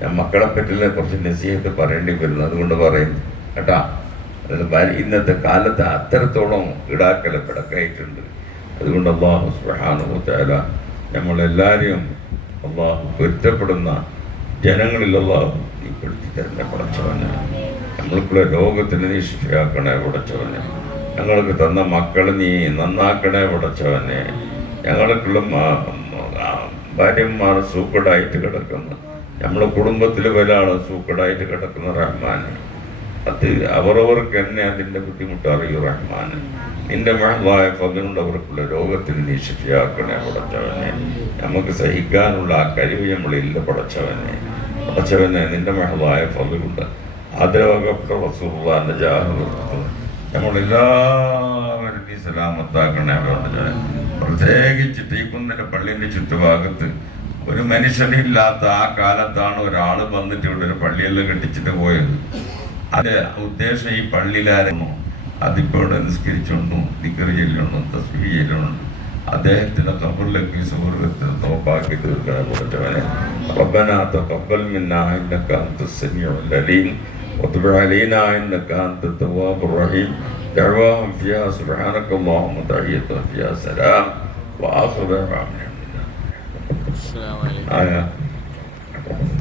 ഞാൻ മക്കളെ പറ്റില്ല കുറച്ച് നസീഹത്ത് പറയേണ്ടി വരുന്നു. അതുകൊണ്ട് പറയുന്നു കേട്ടാ. അതിൽ ഇന്നത്തെ കാലത്ത് അത്തരത്തോളം ഇടാക്കല പിടക്കായിട്ടുണ്ട്. അതുകൊണ്ട് അല്ലാഹു സുബ്ഹാനഹു വ തആല നമ്മളെല്ലാവരെയും അല്ലാഹു പൊരുത്തപ്പെടുന്ന ജനങ്ങളിൽ അല്ലാഹു നീ പെടുത്തി തരുന്ന പടച്ചവനെ. നമ്മൾക്കുള്ള രോഗത്തിന് നീ ശിഫയാക്കണേ പടച്ചവനെ. ഞങ്ങൾക്ക് തന്ന മക്കളെ നീ നന്നാക്കണേ പടച്ചവനെ. ഞങ്ങൾക്കുള്ള ഭാര്യന്മാർ സൂക്കടായിട്ട് കിടക്കുന്നു. നമ്മളെ കുടുംബത്തിൽ പല ആളും സൂക്കടായിട്ട് കിടക്കുന്ന റഹ്മാൻ, അത് അവരവർക്ക് തന്നെ അതിൻ്റെ ബുദ്ധിമുട്ട് അറിയൂ റഹ്മാൻ. നിന്റെ മഹളായ ഫضലുണ്ട് അവർക്കുള്ള രോഗത്തിന് നീ ശിഫയാക്കണേ പടച്ചവനെ. നമുക്ക് സഹിക്കാനുള്ള ആ കഴിവ് നമ്മളില്ല പടച്ചവനെ. പടച്ചവനെ നിന്റെ മഹളായ ഫضലുണ്ട് ആദരവകപ്പെട്ട റസൂലുള്ളാഹിന്റെ ജാഹ് നമ്മളെല്ലാവരും നീ സലാമത്താക്കണേ പടച്ചവനെ. പ്രത്യേകിച്ചിട്ട് ഈ കുന്നിൻ്റെ പള്ളിൻ്റെ ചുറ്റുഭാഗത്ത് ഒരു മനുഷ്യനില്ലാത്ത ആ കാലത്താണ് ഒരാൾ വന്നിട്ട് ഇവിടെ ഒരു പള്ളിയെല്ലാം കെട്ടിച്ചിട്ട് പോയത്. അത് ഉദ്ദേശം ഈ പള്ളിയിലായിരുന്നു അതിപ്പോൾ ഇവിടെ നിസ്കരിച്ചുകൊണ്ടും ദിക്ർ ചൊല്ലുകൊണ്ടും തസ്ബീഹ് ചൊല്ലുകൊണ്ടും അദ്ദേഹത്തിൻ്റെ ഖബറിലേക്ക് സുഹൃത്തിന് തോപ്പാക്കി തീർക്കാൻ പറ്റവനെ. റബ്ബനാ തഖബ്ബൽ മിന്നാ ഇന്നക അൻതസ് സമീഉൽ അലീം വതുബ് അലൈനാ ഇന്നക അൻതത് തവ്വാബുർ റഹീം. ദഅവാഹും ഫിഹാ സുബ്ഹാനകല്ലാഹുമ്മ തഹിയ്യത്തുഹും ഫിഹാ സലാം വആഖിറു ദഅവാനാ. അസ്സലാമു അലൈക്കും.